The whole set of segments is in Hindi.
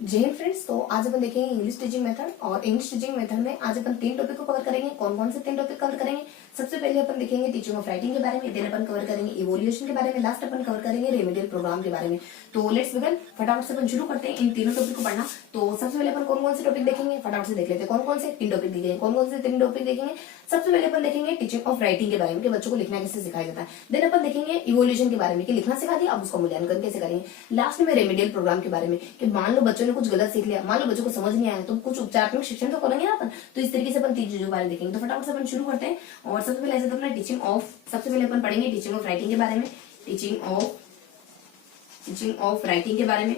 जय हिंद फ्रेंड्स। तो आज अपन देखेंगे इंग्लिश टीचिंग मेथड और इंग्लिश टीचिंग मेथड में आज अपन 3 टॉपिक को कवर करेंगे। कौन कौन से 3 टॉपिक कवर करेंगे? सबसे पहले अपन देखेंगे टीचिंग ऑफ राइटिंग के बारे में, देन अपन कवर करेंगे इवोल्यूशन के बारे में, लास्ट अपन कवर करेंगे रेमेडियल प्रोग्राम के बारे में। तो लेट्स बिगिन। फटाफट से अपन शुरू करते हैं इन तीनों टॉपिक को पढ़ना। तो सबसे पहले अपन कौन कौन से टॉपिक देखेंगे फटाफट से देख लेते हैं। कौन कौन से 3 टॉपिक देखेंगे, कौन कौन से 3 टॉपिक देखेंगे। सबसे पहले अपन देखेंगे टीचिंग ऑफ राइटिंग के बारे में कि बच्चों को लिखना कैसे सिखाया जाता है। देन अपन देखेंगे इवोल्यूशन के बारे में कि लिखना सिखा दिया, अब उसका मूल्यांकन कैसे करेंगे। लास्ट में रेमेडियल प्रोग्राम के बारे में कि मान लो बच्चों ने कुछ गलत सीख लिया, मान लो बच्चों को समझ नहीं आया, तो कुछ उपचारात्मक शिक्षण तो करेंगे ना अपन। तो इस तरीके से अपन 3 चीजों के बारे में देखेंगे। तो फटाफट से अपन शुरू करते हैं। और सबसे पहले ऐसे तो अपना सबसे पहले अपन पढ़ेंगे टीचिंग ऑफ राइटिंग के बारे में, टीचिंग ऑफ राइटिंग के बारे में,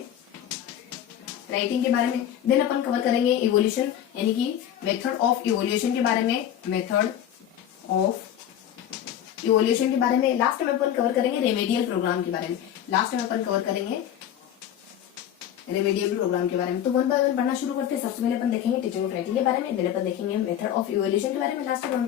राइटिंग के बारे में। देन अपन कवर करेंगे इवोल्यूशन यानी कि मेथड ऑफ इवोल्यूशन के बारे में, मेथड ऑफ इवोल्यूशन के बारे में। लास्ट में अपन कवर करेंगे रेमेडियल प्रोग्राम के बारे में, लास्ट में अपन कवर करेंगे रेमेडियल प्रोग्राम के बारे में। तो वन बाय वन पढ़ना शुरू करते हैं। सबसे पहले अपन देखेंगे टीचिंग ऑफ राइटिंग के बारे में, देन अपन देखेंगे मेथड ऑफ इवोल्यूशन के बारे में, लास्ट में अपन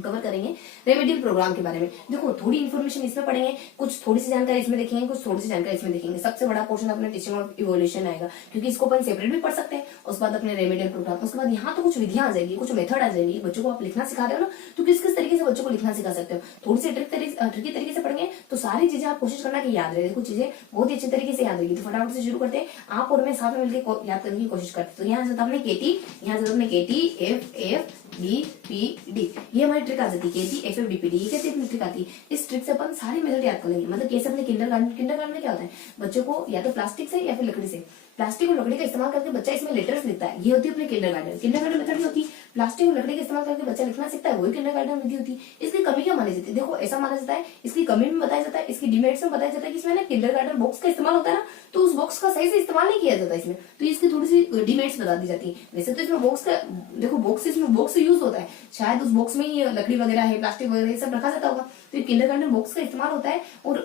कवर करेंगे रेमेडियल प्रोग्राम के बारे में। देखो थोड़ी इन्फॉर्मेशन इसमें पढ़ेंगे, कुछ थोड़ी सी जानकारी इसमें देखेंगे, कुछ थोड़ी सी जानकारी इसमें देखेंगे। सबसे बड़ा पोर्शन अपने टीचिंग ऑफ इवोल्यूशन आएगा क्योंकि इसको अपन सेपरेट भी पढ़ सकते हैं। उसके बाद अपने रेमेडियल प्रोग्राम, उसके बाद यहाँ तो कुछ विधियां आ जाएगी, कुछ मेथड आ जाएगी। बच्चों को आप लिखना सिखा रहे हो ना, तो किस किस तरीके से बच्चों को लिखना सिखा सकते हो। थोड़ी सी ट्रिकी तरीके से पढ़ेंगे तो सारी चीजें आप कोशिश करना कि याद रहे। कुछ चीजें बहुत ही अच्छे तरीके से याद रहेगी। तो फटाफट से शुरू करते हैं। आप और मैं साथ में मिलकर याद करने की कोशिश करते। तो यहाँ से हमने केटी, यहाँ से हमने केटी एफ डी पी डी, ये हमारी ट्रिक आ जाती है। केटी एफ डी पी डी, ये कैसे अपनी ट्रिक आती है। इस ट्रिक से अपन सारी मेथड याद कर लेंगे। मतलब कैसे अपने किंडरगार्टन में क्या होता है, बच्चों को या तो प्लास्टिक से या फिर लकड़ी से, प्लास्टिक और लकड़ी का इस्तेमाल करके बच्चा इसमें लेटर्स लिखता है। ये होती है अपने किंडरगार्टन मेथड में होती है। प्लास्टिक और लकड़ी का इस्तेमाल करके बच्चा लिखना सीखता है, वही किंडरगार्टन विधि होती है। इसकी कमी क्या मानी जाती है? देखो ऐसा माना जाता है, इसकी कमी में बताया जाता है, इसकी डिमेरिट्स में बताया जाता है कि इसमें ना किंडरगार्टन बॉक्स का इस्तेमाल होता है ना, तो उस बॉक्स का सही से इस्तेमाल नहीं किया जाता इसमें, तो इसकी थोड़ी सी डिमेरिट्स बता दी जाती है। वैसे तो इसमें बॉक्स का देखो इसमें बॉक्स यूज होता है, शायद उस बॉक्स में ही लकड़ी वगैरह है, प्लास्टिक वगैरह ये सब रखा जाता होगा, तो किंडरगार्टन बॉक्स का इस्तेमाल होता है। और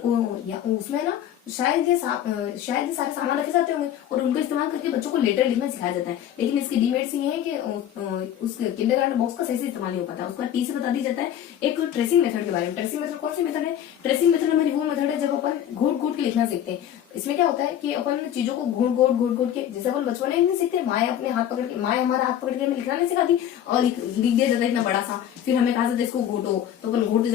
उसमें ना शायद ये सारे सामान रखे जाते होंगे और उनका इस्तेमाल करके बच्चों को लेटर लिखना सिखाया जाता है। लेकिन इसकी डिमेरिट्स ये है कि उस किंडरगार्टन बॉक्स का सही से इस्तेमाल नहीं हो पाता। उसका टी से बता दी जाता है एक ट्रेसिंग मेथड के बारे में। ट्रेसिंग मेथड कौन सी मेथड है? ट्रेसिंग मेथड हमारी वो मेथड है जब अपन घोट के लिखना सीखते हैं। इसमें क्या होता है कि अपन चीजों को घोट के, जैसे अपन बचपन में नहीं सीखते, माए अपने हाथ पकड़ के, माए हमारा हाथ पकड़ के हमें लिखना नहीं सिखाती और लिख दिया जाता है इतना बड़ा सा, फिर हमें कहा जाता है इसको घोटो, तो अपन घोटते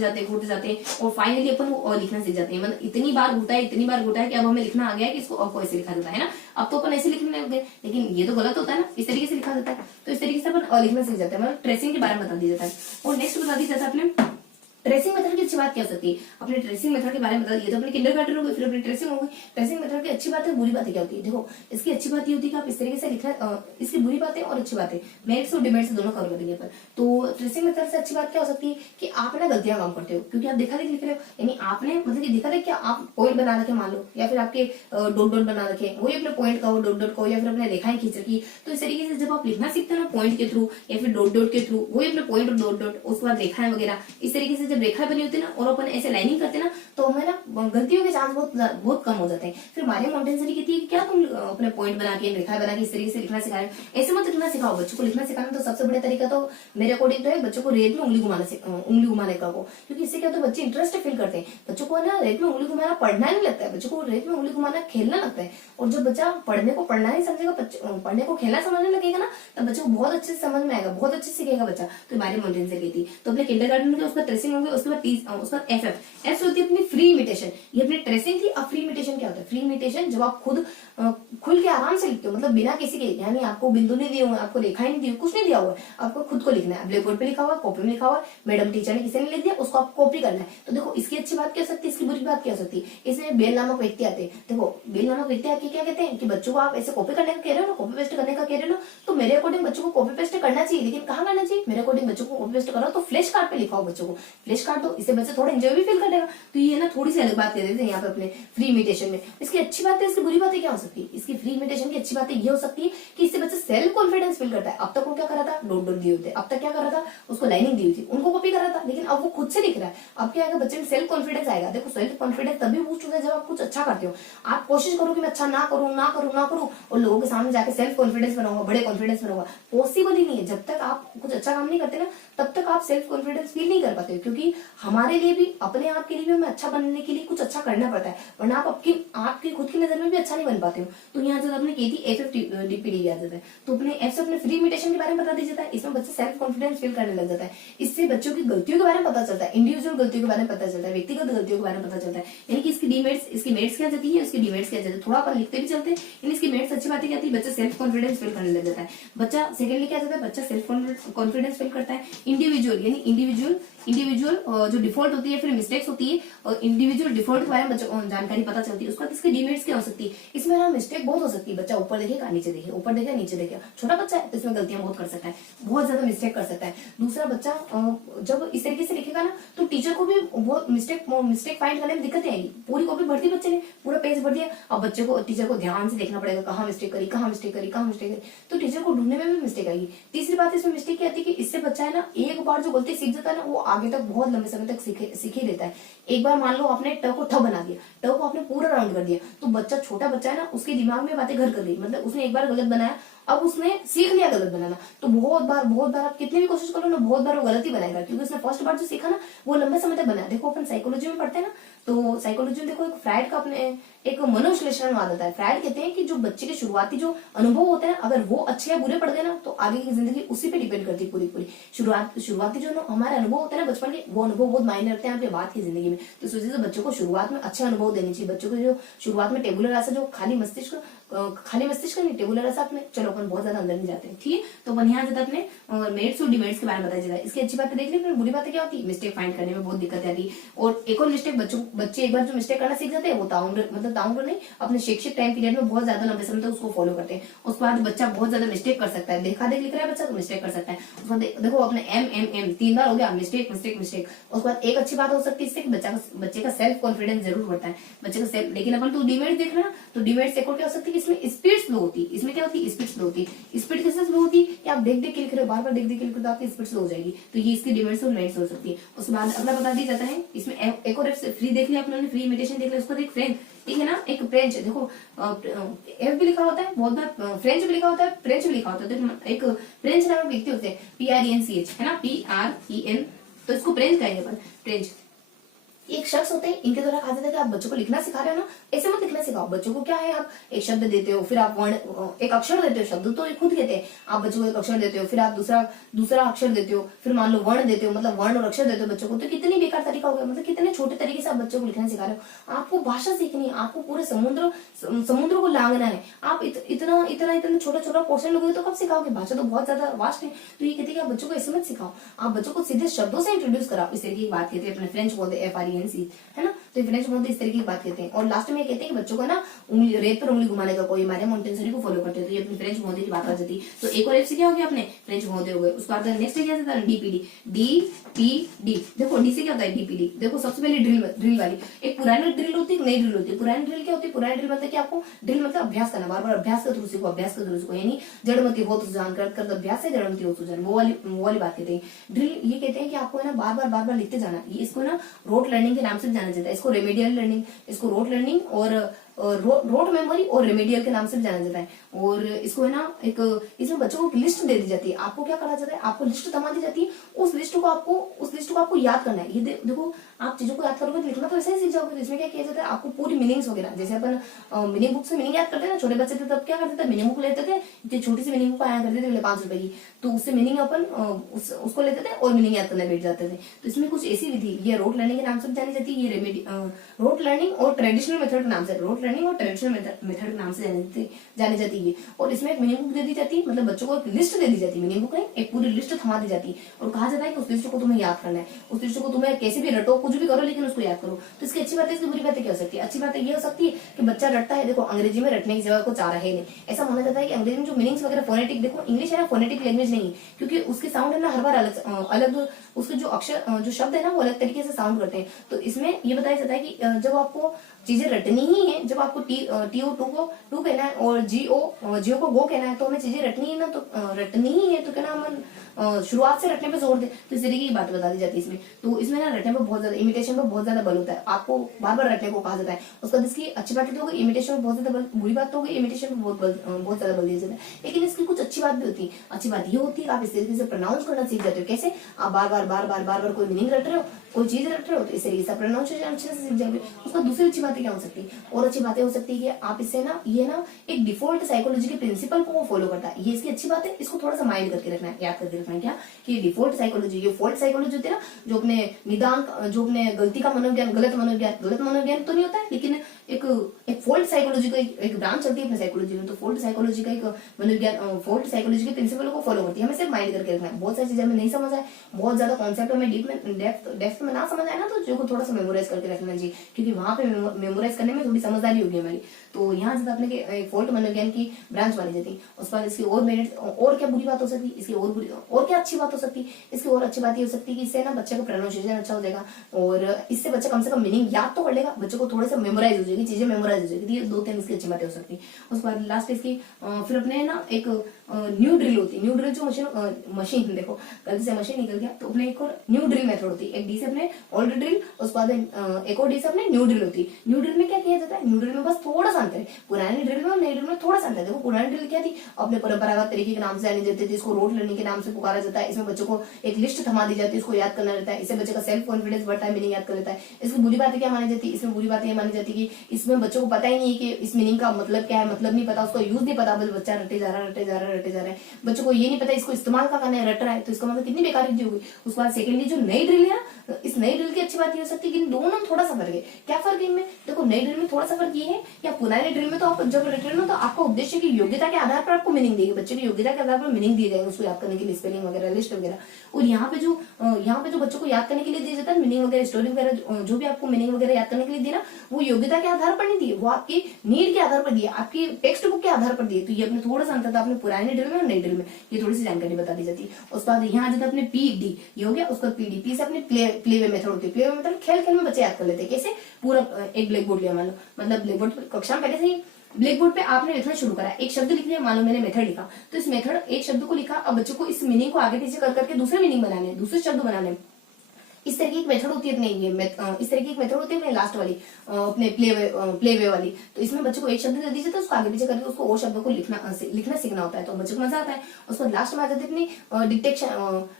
जाते और फाइनली अपन और लिखना सीख जाते हैं। मतलब इतनी बार घोटा है कि अब हमें लिखना आ गया है कि इसको और ऐसे लिखा जाता है ना। अब तो अपन ऐसे लिखने लग गए, लेकिन ये तो गलत होता है ना, इस तरीके से लिखा जाता है। तो इस तरीके से अपन और लिखना सीख जाते हैं। मतलब ट्रेसिंग के बारे में बता दिया जाता है। और नेक्स्ट बता दी जाता है अपने ट्रेसिंग मेथड की अच्छी बात क्या हो सकती है। अपने ट्रेसिंग मेथड के बारे में बता दिए तो अपने किंडरगार्टन हो गई, फिर अपनी ट्रेसिंग हो गई। ट्रेसिंग मेथड की अच्छी बात है, बुरी बातें क्या होती है। देखो इसकी अच्छी बात ये होती है कि आप इस तरीके से लिखना, इसकी बुरी बातें और अच्छी बातें, मेरिट्स और डिमेरिट्स दोनों कवर करेंगे अपन। तो ट्रेसिंग मेथड से अच्छी बात क्या हो सकती है कि आप ना गलतियां कम करते हो, क्योंकि आप देखा देख लिख रहे हो, यानी आपने मतलब कि देखा देख क्या आप पॉइंट बना रखे मान लो, या फिर आपके डॉट बना रखे, वही अपने पॉइंट का डॉट को, या फिर अपने रेखाएं खींच रखी। तो इस तरीके से जब आप लिखना सीखते हो ना पॉइंट के थ्रू या फिर डॉट के थ्रू, वही अपने पॉइंट और डॉट, उसके बाद रेखाएं वगैरह, इस तरीके से जब रेखाएं बनी होती है ना और अपन ऐसे लाइनिंग करते ना, तो हमें ना गलतियों के चांस बहुत कम हो जाते हैं। फिर मारिया मॉन्टेसरी कहती है कि क्या तुम अपने पॉइंट बना के, रेखा बना के इस तरीके से लिखना सिखा रहे हो। ऐसे मत लिखना सिखाओ बच्चों को। लिखना सिखाना तो सबसे बड़ा तरीका तो मेरे अकॉर्डिंग तो है बच्चों को रेत में उंगली घुमाने का, क्योंकि इससे क्या होता है बच्चे इंटरेस्ट फील करते हैं। बच्चों को ना रेत में उंगली घुमाना पढ़ना नहीं लगता है, बच्चों को रेत में उंगली घुमाना खेलना लगता है। और जब बच्चा पढ़ने को पढ़ना नहीं समझेगा, पढ़ने को खेलना समझने लगेगा ना, तब बच्चे को बहुत अच्छे से समझ में आएगा, बहुत अच्छे से सीखेगा बच्चा। तो मारिया मॉन्टेसरी कहती है। तो अपने किंडरगार्टन में उसका ट्रेसिंग होगी, उसके बाद एफ होती है अपनी फ्री इमिटेशन। ये अपनी ट्रेसिंग थी। अब फ्री इमिटेशन क्या होता है? फ्री इमिटेशन जब आप खुद खुल के आराम से लिखते हो, मतलब बिना किसी के, यानी आपको बिंदु नहीं दिए हुए, आपको रेखाएं नहीं दी हुई, कुछ नहीं दिया हुआ है, आपको खुद को लिखना है। ब्लैक बोर्ड पे लिखा हुआ है, कॉपी में लिखा हुआ है, मैडम टीचर ने किसी ने लिख दिया, उसको आपको कॉपी करना है। तो देखो इसकी अच्छी बात क्या हो सकती है, इसकी बुरी बात क्या हो सकती है। इसमें बेल नामक व्यक्ति आते हैं। देखो बेल नामक व्यक्ति आके क्या कहते हैं कि बच्चों को आप ऐसे कॉपी करने का कह रहे हो ना, कॉपी पेस्ट करने का कह रहे हो ना, तो मेरे अकॉर्डिंग बच्चों को कॉपी पेस्ट करना चाहिए, लेकिन कहाँ करना चाहिए? मेरे अकॉर्डिंग बच्चों को कॉपी पेस्ट करो तो फ्लैश कार्ड पे लिखाओ, बच्चों को फ्लैश कार्ड दो, इससे बच्चे थोड़ा एंजॉय भी फील करेगा। तो ये ना थोड़ी सी अलग बात कह देते हैं यहाँ पे अपने फ्री इमिटेशन में। इसकी अच्छी बात है, इसकी बुरी बातें क्या हो सकती है। इसकी फ्री इमिटेशन की अच्छी बातें ये हो सकती है कि इससे बच्चा सेल्फ कॉन्फिडेंस फील करता है। अब तक वो क्या कर रहा था, डॉट दिए होते, अब तक क्या कर रहा था, उसको लाइनिंग दी हुई थी, उनको कॉपी कर रहा था, लेकिन अब वो खुद से लिख रहा है। अब क्या आएगा, बच्चे में सेल्फ कॉन्फिडेंस आएगा। देखो सेल्फ कॉन्फिडेंस तभी बूस्ट होता है जब आप कुछ अच्छा करते हो। आप कोशिश करो कि मैं अच्छा ना करूं और लोगों के सामने जाकर सेल्फ कॉन्फिडेंस बनाऊंगा, बड़े कॉन्फिडेंस बनाऊंगा, पॉसिबल ही नहीं है। जब तक आप कुछ अच्छा काम नहीं करते ना, तब तक आप सेल्फ कॉन्फिडेंस फील नहीं कर पाते हो, क्योंकि क्योंकि हमारे लिए भी, अपने आप के लिए भी हमें अच्छा बनने के लिए कुछ अच्छा करना पड़ता है, वरना आप आपकी खुद की नजर में भी अच्छा नहीं बन पाते हो। तो यहाँ से आपने की थी FFDPD आ जाता है, तो अपने F से अपने फ्री इमिटेशन के बारे में बता दिया जाता है। इसमें बच्चा सेल्फ कॉन्फिडेंस फील करने लग जाता है। इससे बच्चों की गलतियों के बारे में पता चलता है, इंडिविजुअल गलतियों के बारे में पता चलता है, व्यक्तिगत गलतियों के बारे में पता चलता है, यानी कि इसकी डीमेरिट्स, इसकी मेरिट्स क्या जाती है, इसकी डीमेरिट्स क्या जाती है। थोड़ा अपन लिखते भी चलते हैं, यानी इसकी मेरिट्स अच्छी बातें क्या आती है, बच्चा सेल्फ कॉन्फिडेंस फील करने लग जाता है। बच्चा सेकेंडली क्या जाता है, बच्चा सेल्फ कॉन्फिडेंस फील करता है। इंडिविजुअल यानी इंडिविजुअल जो डिफॉल्ट होती है, फिर मिस्टेक्स होती है, और इंडिविजुअल डिफॉल्ट के बारे में बच्चों को जानकारी पता चलती है। उसके बाद इसकी डीमेरिट्स क्या हो सकती है, इसमें ना मिस्टेक बहुत हो सकती है। बच्चा ऊपर देखेगा नीचे देखेगा, ऊपर देखेगा नीचे देखेगा, छोटा बच्चा है तो इसमें गलतियां बहुत कर सकता है, बहुत ज्यादा मिस्टेक कर सकता है। दूसरा बच्चा जब इस तरीके से लिखेगा ना, तो टीचर को भी बहुत मिस्टेक फाइंड करने में दिक्कत आएगी। पूरी कॉपी भर दी बच्चे ने, पूरा पेज भर दिया, अब बच्चे को, टीचर को ध्यान से देखना पड़ेगा कहाँ मिस्टेक करी, कहाँ मिस्टेक करी, कहाँ मिस्टेक करी, तो टीचर को ढूंढने में भी मिस्टेक आएगी। तीसरी बात इसमें मिस्टेक क्या आती है कि इससे बच्चा है ना, एक बार जो गलती सीख जाता है ना, वो आगे तक बहुत लंबे समय तक सीख ही लेता है। एक बार मान लो आपने ट को ठ बना दिया, ट को आपने पूरा राउंड कर दिया, तो बच्चा, छोटा बच्चा है ना, उसके दिमाग में बातें घर कर दी, मतलब उसने एक बार गलत बनाया, अब उसने सीख लिया गलत बनाना, तो बहुत बार आप कितनी भी कोशिश करो ना, बहुत बार वो गलती बनाएगा, क्योंकि उसने फर्स्ट बार जो सीखा ना, वो लंबे समय तक बनाया। देखो अपन साइकोलॉजी में पढ़ते हैं ना, तो साइकोलॉजी में देखो एक फ्राइड का अपने एक मनोविश्लेषण आता है। फ्राइड कहते हैं कि जो बच्चे के शुरुआती जो अनुभव होते हैं, अगर वो अच्छे या बुरे पड़ गए ना, तो आगे की जिंदगी उसी पे डिपेंड करती है पूरी। शुरुआती जो हमारे अनुभव होते हैं ना बचपन के, वो अनुभव बहुत मायने रखते हैं आपके बाद की जिंदगी में। तो इस वजह से बच्चों को शुरुआत में अच्छे अनुभव देने चाहिए। बच्चों को जो शुरुआत में टेबुलर रासा, जो खाली मस्तिष्क नहीं, टेबुलर रासा अपने, चलो अपन बहुत ज्यादा अंदर नहीं जाते हैं, ठीक है। तो अपन यहाँ जाते अपने मेरिट्स और डिमेरिट्स के बारे में बताया जाता है। इसकी अच्छी बातें देख ली, फिर बुरी बातें क्या होती है, मिस्टेक फाइंड करने में बहुत दिक्कत आती है। और एक और मिस्टेक, बच्चे एक बार जो मिस्टेक करना सीख जाते हैं, वो ताउंड नहीं, अपने शैक्षिक टाइम पीरियड में बहुत ज्यादा लंबे समय तक उसको फॉलो करते हैं। उसके बाद बच्चा बहुत ज्यादा मिस्टेक कर सकता है, देखा देख लिख रहा है बच्चा तो मिस्टेक कर सकता है। उसको देखो अपने एम 3 बार हो गया, मिस्टेक। उसके बाद एक अच्छी बात हो सकती है इससे कि बच्चे का सेल्फ कॉन्फिडेंस जरूर बढ़ता है, बच्चे का सेल्फ। लेकिन अपन तो डिमेरिट देख रहे हैं, तो डिमेरिट एक और क्या हो सकती है, इसमें स्पीड स्लो होती है। इसमें क्या होती है, स्पीड स्लो होती है। स्पीड कैसे स्लो होती है कि आप देख के लिख रहे हो, बार बार देख के लिख रहे हो, तो आपकी स्पीड स्लो हो जाएगी। तो ये इसकी डिमेरिट्स और मेरिट्स हो सकती है। उसके बाद अगला बता दिया जाता है, इसमें एक और फ्री देख लिया आपने, फ्री इमिटेशन देख लिया, उसको एक फ्रेंच, ठीक है ना, एक फ्रेंच, देखो एफ भी लिखा होता है बहुत बार, फ्रेंच भी लिखा होता है, फ्रेंच भी लिखा होता है। तो एक फ्रेंच नामक व्यक्ति होते हैं, PRENCH, है ना, PREN, तो इसको फ्रेंच कहेंगे अपन, फ्रेंच। एक शख्स होते हैं, इनके द्वारा कहा जाता है कि आप बच्चों को लिखना सिखा रहे हो ना, ऐसे मत लिखना सिखाओ। बच्चों को क्या है, आप एक शब्द देते हो, फिर आप एक अक्षर देते हो, शब्द तो खुद कहते हैं, आप बच्चों को एक अक्षर देते हो, फिर आप दूसरा अक्षर देते हो, फिर मान लो वर्ण देते हो, मतलब वर्ण और अक्षर देते हो बच्चों को। तो कितनी बेकार तरीका हो गया, मतलब कितने छोटे तरीके से आप बच्चों को लिखना सिखा रहे हो। आपको भाषा सीखनी है, आपको पूरे समुद्र को लांघना है। आप इतना छोटा पोर्शन लोगे तो कब सिखाओगे, भाषा तो बहुत ज्यादा वास्ट है। तो ये कहते हैं कि आप बच्चों को ऐसे मत सिखाओ, आप बच्चों को सीधे शब्दों से इंट्रोड्यूस कराओ। इस तरीके की बात कहते हैं, अपने फ्रेंच बोलते FRENC, है ना, तो फ्रेंच बोलते इस तरीके की बात कहते हैं। और लास्ट में कहते हैं कि बच्चों को ना रेत पर उंगली घुमाने का कोई मारे मोन्टेसरी को फॉलो करते हैं। तो ये अपनी फ्रेंच मोदी की बात आ जाती है। तो एक और एफ क्या हो गया अपने फ्रेंच मोदी हो गए। उसके बाद नेक्स्ट क्या आता है, DPD। देखो डी से क्या होता है, DPD। देखो सबसे पहले ड्रिल वाली, एक पुरानी ड्रिल होती है, एक नई ड्रिल होती है। पुरानी ड्रिल क्या होती है, पुरानी ड्रिल मतलब कि आपको ड्रिल मतलब अभ्यास करना, बार बार अभ्यास कर दूसरे को, यानी जड़मती हो तो जान कर अभ्यास है, जड़मती हो तो जान, वो वाली बात कहते हैं। ड्रिल ये कहते हैं कि आपको ना बार बार लिखते जाना। ये इसको ना रोट लर्निंग के नाम से जाना जाता है, इसको रेमेडियल लर्निंग, इसको रोट लर्निंग और रोट मेमोरी और रेमेडियल के नाम से भी जाना जाता है। और इसको है ना, एक इसमें बच्चों को लिस्ट दे दी जाती है। आपको क्या करा जाता है, आपको लिस्ट थमा दी जाती है, उस लिस्ट को आपको याद करना है। ये देखो आप चीजों को याद करोगे तो लिखना तो ऐसे ही सीख जाओगे। तो इसमें क्या किया जाता है, आपको पूरी मीनिंग्स वगैरह, जैसे अपन मीनिंग बुक से मीनिंग याद करते हैं ना, छोटे बच्चे थे तब क्या करते थे, मीनिंग बुक लेते थे, इतनी छोटी सी मीनिंग बुक आया करते थे 5 रुपए की, तो उससे मीनिंग अपन उसको लेते थे और मीनिंग याद करने बैठ जाते थे। तो इसमें कुछ ऐसी विधि, ये रोट लर्निंग के नाम से जानी जाती है, ये रोट लर्निंग और ट्रेडिशनल मेथड के नाम से, रोट लर्निंग और ट्रेडिशनल मेथड के नाम से जानी जाती है। और इसमें एक मीनिंग बुक दे दी जाती है, मतलब बच्चों को एक लिस्ट दे दी जाती है, मीनिंग बुक नहीं, एक पूरी लिस्ट थमा दी जाती है और कहा जाता है कि उस लिस्ट को तुम्हें याद करना है, उस लिस्ट को तुम्हें कैसे भी रटो, कुछ भी करो, लेकिन उसको याद करो। तो इसकी अच्छी बात है, इसकी बुरी बातें क्या हो सकती है। अच्छी बात ये हो सकती है कि बच्चा रटता है, देखो अंग्रेजी में रटने की जगह कुछ आ रहा है नहीं, ऐसा माना जाता है कि अंग्रेजी में जो मीनिंग्स वगैरह फोनेटिक, देखो इंग्लिश है ना फोनेटिक लैंग्वेज नहीं, क्योंकि उसके साउंड है ना हर बार अलग उसके जो अक्षर जो शब्द है ना वो अलग तरीके से साउंड करते हैं। तो इसमें ये बताया जाता है कि जब आपको चीजें रटनी ही है। जब आपको टीओ टू कहना है और जियो को गो कहना है, तो हमें चीजें रटनी है ना, तो रटनी ही है, तो क्या ना हम शुरुआत से रटने पे जोर दे, तो इस तरीके की बात बता दी जाती है इसमें। तो इसमें ना रटने पे बहुत ज्यादा, इमिटेशन पे बहुत ज्यादा बल होता है, आपको बार बार रटने को कहा जाता है। उसके बाद इसकी अच्छी बात तो होगी, इमिटेशन पे बहुत ज्यादा बल, बुरी बात तो होगी इमिटेशन पे बहुत ज्यादा बल दिया जाता है। लेकिन इसकी कुछ अच्छी बात भी होती है। अच्छी बात ये होती है आप इस तरीके से प्रोनाउंस करना सीख जाते हो। कैसे? आप बार बार कोई मीनिंग रट रहे हो, कोई चीज रट रहे हो, तो इस तरीके से प्रोनाउंसिएशन अच्छे से सीख जाओगे। उसका दूसरी अच्छी बातें क्या हो सकती है? और अच्छी बातें हो सकती है कि आप इससे ना, ये ना एक डिफॉल्ट साइकोलॉजी के प्रिंसिपल को फॉलो करता है। ये इसकी अच्छी बात है, इसको थोड़ा सा माइंड करके रखना है, याद करके रखना है। क्या कि डिफॉल्ट साइकोलॉजी, ये फॉल्ट साइकोलॉजी होती है ना, जो अपने निदान, जो अपने गलती का मनोविज्ञान, गलत मनोविज्ञान तो नहीं होता है, लेकिन एक फॉल्ट साइकोलॉजी का एक ब्रांच चलती है अपने साइकोलॉजी में। तो फॉल्ट साइकोलॉजी का एक मनोविज्ञान, फॉल्ट साइकोलॉजी के प्रिंसिपल को फॉलो करती है। हमें सिर्फ माइंड करके रखना है। बहुत सारी चीजें हमें नहीं समझ आए, बहुत ज्यादा कॉन्सेप्ट हमें डेप्थ में ना समझ आए ना, तो जो को थोड़ा सा मेमोराइज करके रखना चाहिए, क्योंकि वहां पे मेमोराइज करने में थोड़ी समझदारी होगी हमारी। तो यहाँ से अपने फॉल्ट मनोविज्ञान की ब्रांच मानी जाती है। उसके बाद इसकी और मेरिट, और क्या बुरी बात हो सकती है इसकी, और क्या अच्छी बात हो सकती है इसकी? और अच्छी बात ये हो सकती है कि इससे ना बच्चे का प्रोनाउंसिएशन अच्छा हो जाएगा, और इससे बच्चा कम से कम मीनिंग याद तो कर लेगा, बच्चे को थोड़ा सा मेमोराइज हो जाएगी, चीजें मेमोराइज हो जाएगी। ये 2-3 इसकी अच्छी बातें हो सकती है। उसके बाद लास्ट इसकी फिर अपने ना एक न्यू ड्रिल होती है। न्यू ड्रिल जो मशीन देखो गलती से मशीन निकल गया, तो अपने एक और न्यू ड्रिल मेथड होती है। एक डी से अपने ओल्ड ड्रिल, उसके बाद एक और डी से अपने न्यू ड्रिल होती है। न्यू ड्रिल में क्या किया जाता है? न्यू ड्रिल में बस थोड़ा सा अंतर है, पुरानी ड्रिल में और नई ड्रिल में थोड़ा सा अंतर है। देखो पुरानी ड्रिल क्या थी, अपने परंपरागत तरीके के नाम से जानी जाती थी, इसको रोट लर्निंग के नाम से पुकारा जाता है। इसमें बच्चों को एक लिस्ट थमा दी जाती है, इसको याद करना रहता है। इससे बच्चे का सेल्फ कॉन्फिडेंस बढ़ता है, मीनिंग याद कर लेता है। इसकी बुरी बातें क्या मानी जाती है? इसमें बुरी बातें ये मानी जाती है कि इसमें बच्चों को पता ही नहीं है कि इस मीनिंग का मतलब क्या है, मतलब नहीं पता, उसका यूज नहीं पता, बस बच्चा रटे जा रहा है। बच्चों को ये नहीं पता इसको इस्तेमाल का करना है, रट रहा है, तो इसका मतलब कितनी बेकार विधि होगी। उसके बाद सेकेंडली जो नई ड्रिल है ना, इस नई ड्रिल की अच्छी बात ये हो सकती है कि दोनों में थोड़ा सा फर्क है। क्या फर्क है इनमें? देखो नई ड्रिल में थोड़ा सा फर्क ये है, या पुरानी ड्रिल में तो आप जब रट रहे हो तो आपका उद्देश्य की योग्यता के आधार पर आपको मीनिंग देगी, बच्चे की योग्यता के आधार पर मीनिंग दिए जाएंगे उसको याद करने के लिए, स्पेलिंग वगैरह, लिस्ट वगैरह। और यहाँ पे जो बच्चों को याद करने के लिए दिया जाता है मीनिंग वगैरह, स्टोरी वगैरह, जो भी आपको मीनिंग वगैरह याद करने के लिए दिया ना, वो योग्यता के आधार पर नहीं दिए, वो आपकी नीड के आधार पर दिए, आपकी टेक्स्ट बुक के आधार पर दिए। तो ये अपने थोड़ा सा अंतर था अपने पुरानी ड्रिल में और नई ड्रिल में, ये थोड़ी सी जानकारी बता दी जाती है। उसके बाद यहाँ जाता है अपने पीडी, ये हो गया। उसका पीडी, पी से अपने प्ले वे मेथड होती है। प्ले वे मेथड खेल खेल में बच्चे याद कर लेते हैं। कैसे? पूरा एक ब्लैक बोर्ड लिया मान लो, मतलब ब्लैक बोर्ड कक्षा में पहले से ही ब्लैक बोर्ड पे आपने लिखना शुरू करा, एक शब्द लिख लिया, मान लो मैंने मेथड लिखा, तो इस मेथड एक शब्द को लिखा, अब बच्चों को इस मीनिंग को आगे पीछे कर करके दूसरे मीनिंग बनाने, दूसरे शब्द बनाने, इस तरह की एक मेथड होती है अपने इस तरह की एक मेथड होती है अपने लास्ट वाली, अपने प्ले वे वाली। तो इसमें बच्चों को एक शब्द दे दीजिए, तो उसको आगे पीछे करके उसको और शब्दों को लिखना सीखना होता है, तो बच्चों को मजा आता है। उसको लास्ट में आ जाती है अपनी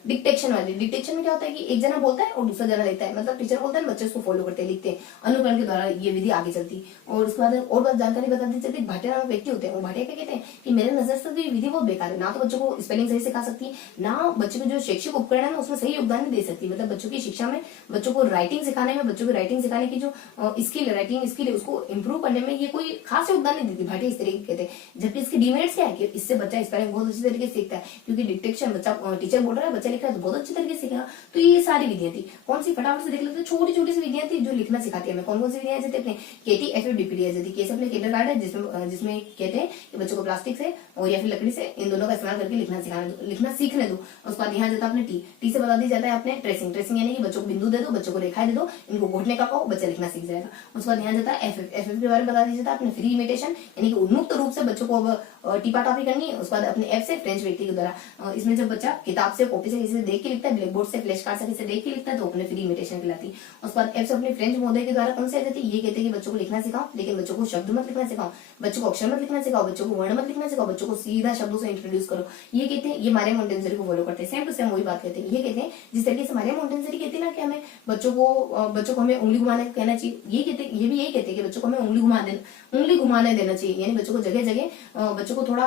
डिक्टेशन वाली। डिक्टेशन में क्या होता है कि एक जना बोलता है और दूसरा जना लिखता है, मतलब टीचर बोलता है, बच्चे उसको फॉलो करते हैं, लिखते हैं, अनुकरण के द्वारा ये विधि आगे चलती है। और उसके बाद और बात जानकारी बता दी जाती है। भाटिया नामक व्यक्ति होते हैं, वो भाटिया क्या कहते हैं कि मेरे नजर से तो ये विधि बहुत बेकार है, ना तो बच्चों को स्पेलिंग सही सिखा सकती है, ना बच्चों को जो शैक्षिक उपकरण है उसमें सही योगदान दे सकती है। मतलब बच्चों की शिक्षा में, बच्चों को राइटिंग सिखाने में, बच्चों को राइटिंग सिखाने की जो स्किल, राइटिंग स्किल है, उसको इंप्रूव करने में ये कोई खास योगदान नहीं देती। भाटिया इस तरीके कहते हैं। जबकि इसकी डिमेरिट्स क्या है कि इससे बच्चा स्पेलिंग बहुत अच्छी तरीके से सीखता है, क्योंकि डिक्टेशन बच्चा टीचर बोल रहा है, बच्चा लिख रहा है तो बहुत अच्छी तरीके से सीखेगा। तो ये सारी विधियां थी। कौन सी? फटाफट से देख लेते हैं। छोटी छोटी सी विधियां थी जो लिखना सिखाती है हमें। कौन कौन सी विधियां जैसे अपने केटी FFDPD जैसे केस अपने किंडरगार्टन है, जिसमें कहते हैं कि बच्चों को प्लास्टिक से और या फिर लकड़ी से, इन दोनों का इस्तेमाल करके लिखना सीखने दो। उसके बाद यहाँ जाता है अपने टी से बता दी जाता है अपने ट्रेसिंग यानी कि बच्चों को बिंदु दे दो, बच्चों को रेखाएं दे दो, इनको घोटने का कहो, बच्चा लिखना सीख जाएगा। उसके बाद यहाँ जाता है FF के बारे में बता दिया जाता है अपने फ्री इमिटेशन, यानी कि उन्मुक्त रूप से बच्चों को टीपा टापी करनी है। उसके बाद अपने F से फ्रेंच व्यक्ति के द्वारा, इसमें जब बच्चा किताब से, कॉपी से, किसी से देख के लिखता है, ब्लैक बोर्ड से, फ्लैश कार्ड से किसी देख के लिखता है, तो अपने फ्री इमिटेशन कहलाती है। उसके बाद F से अपने फ्रेंच महोदय के द्वारा कौन से आ जाती है? ये कहते हैं कि बच्चों को लिखना सिखाओ, लेकिन बच्चों को शब्द मत लिखना सिखाओ, बच्चों को अक्षर मत लिखना सिखाओ, बच्चों को वर्ण मत लिखना सिखाओ, बच्चों को सीधा शब्दों से इंट्रोड्यूस करो। ये कहते हैं, ये मारे मोंटेसरी को फॉलो करते हैं, सेम टू सेम वही बात कहते हैं। ये कहते हैं जिस तरीके से मारे मोंटेसरी कहती है ना कि हमें बच्चों को हमें उंगली घुमाने कहना चाहिए, ये भी यही कहते हैं कि बच्चों को हमें उंगली घुमाने देना चाहिए, यानी बच्चों को जगह जगह बच्चों को थोड़ा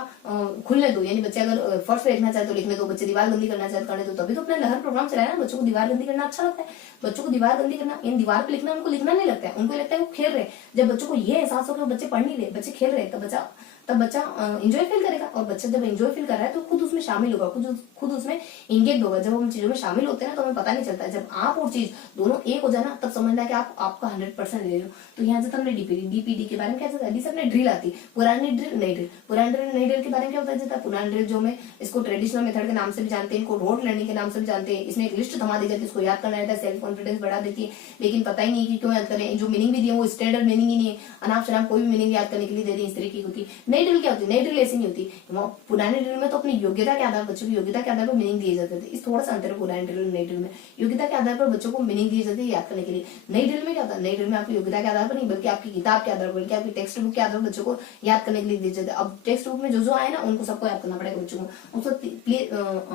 खुलने दो। यानी बच्चे अगर फर्स्ट पे लिखना चाहे तो लिखने दो, बच्चे दीवार गंदी करना चाहे करने दो। तभी तो अपना लहर प्रोग्राम चलाया ना, बच्चों को दीवार गंदी करना अच्छा लगता है। बच्चों को दीवार गंदी करना, यानी दीवार पे लिखना उनको लिखना नहीं लगता है, उनको लगता है वो खेल रहे। जब बच्चों को ये एहसास हो कि बच्चे पढ़ नहीं रहे, बच्चे खेल रहे, तब बच्चा तब बच्चा इंजॉय फील करेगा, और बच्चा जब इंजॉय फील कर रहा है तो खुद उसमें शामिल होगा, खुद उसमें इंगेज होगा। जब हम चीजों में शामिल होते हैं ना तो हमें पता नहीं चलता, जब आप और चीज दोनों एक हो जाना तब समझना कि आप आपका 100% ले लो। तो यहाँ से हमने डीपीडी के बारे में क्या चलता है, सबने ड्रिल आती, पुरानी ड्रिल नई ड्रिल। पुरानी ड्रिल नई ड्रिल के बारे में क्या होता है, पुरानी ड्रिल जो में इसको ट्रेडिशनल मेथड के नाम से भी जानते हैं, इनको रोड लर्निंग के नाम से भी जानते हैं। इसमें एक लिस्ट थमा दी जाती है, इसको याद करना रहता है, सेल्फ कॉन्फिडेंस बढ़ा देती है, लेकिन पता ही नहीं कि क्यों याद करें। जो मीनिंग भी दिया वो स्टैंडर्ड मीनिंग ही नहीं है, अनाप शनाप कोई भी मीनिंग याद करने के लिए दे दी, इस तरीके की होती। नई ड्रिल क्या होती है, नई ड्रिल ऐसी नहीं होती। पुरानी ड्रिल में तो अपनी योग्यता के आधार, बच्चों की योग्यता के आधार पर मीनिंग दिए जाते थे। इस थोड़ा सा अंतर है पुरानी ड्रिल और नई ड्रिल में। योग्यता के आधार पर बच्चों को मीनिंग दिए जाते हैं याद करने के लिए। नई ड्रिल में क्या होता है, नई ड्रिल में आपकी योग्यता के आधार पर नहीं बल्कि आपकी किताब के आधार पर, बल्कि आपकी टेक्स्ट बुक के आधार पर बच्चों को याद करने के लिए दिए जाते हैं। अब टेक्स्ट बुक में जो आए ना उनको सबको याद करना पड़ेगा बच्चों को। उसको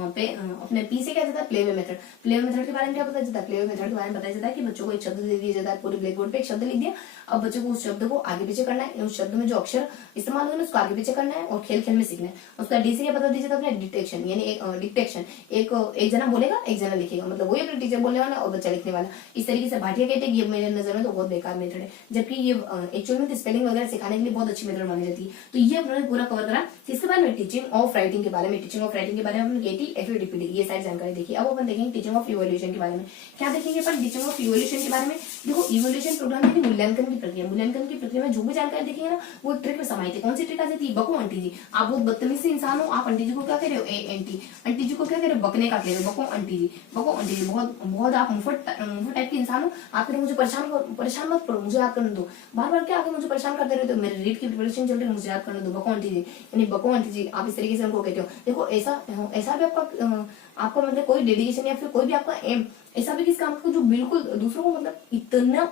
अपने पी से क्या जाता है, play way method. Play way method के बारे में क्या बताया जाता है, प्ले वे मेथड के बारे में बताया जाता है कि बच्चों को एक शब्द दे दिया जाता है, पूरे ब्लैक बोर्ड पे एक शब्द लिख दिया। अब बच्चों को उस शब्द को आगे पीछे करना है, उस शब्द में जो अक्षर इस्तेमाल हुए उसको आगे पीछे करना है और खेल खेल में सीखना है। उसका डी से क्या बता दीजिए, अपने डिटेक्शन यानी डिक्टेक्शन, एक जना बोलेगा एक जना लिखेगा, मतलब वही अपने टीचर बोलने वाला और बच्चा लिखने वाला। इस तरीके से भाटिया कहते हैं, ये मेरे नजर में तो बहुत बेकार मेथड है, जबकि ये एक्चुअल में स्पेलिंग वगैरह सिखाने के लिए बहुत अच्छी मेथड मानी जाती है। तो ये अपने पूरा कवर करा। इसके बाद में टीचिंग ऑफ राइटिंग के बारे में, टीचिंग ऑफ राइटिंग के बारे में हमने केटी एफडीपीडी ये सारी जानकारी देखी। अब अपन देखेंगे टीचिंग ऑफ इवोल्यूशन के बारे में। क्या देखेंगे अपन टीचिंग ऑफ इवोल्यूशन के बारे में। देखो इवोल्यूशन प्रोग्राम यानी मूल्यांकन की प्रक्रिया, मूल्यांकन की प्रक्रिया में जो भी जानकारी देखेंगे ना वो ट्रिक में समाई थी। कौन सी ट्रिक आ जाती है, बको आंटी जी, आप बहुत बदतमीज से इंसान हो, आप आंटी जी को क्या कह रहे हो, एंटी आंटी जी को क्या कह रहे हो, बकने का कह रहे हो, बको आंटी जी, बको आंटी जी। बहुत आप मुफ्त टाइप के इंसान हो, आप कह रहे मुझे परेशान मत करो, मुझे याद करने दो। बार बार क्या आगे मुझे परेशान करते रहते हो, मेरे रीड की प्रिपरेशन चल रही है, मुझे याद करने दो, बको आंटी जी। यानी बको आंटी जी आप इस तरीके से उनको कहते हो। देखो ऐसा भी आपका मतलब कोई डेडिकेशन या फिर कोई भी आपका एम ऐसा भी किस काम को जो बिल्कुल दूसरों को मतलब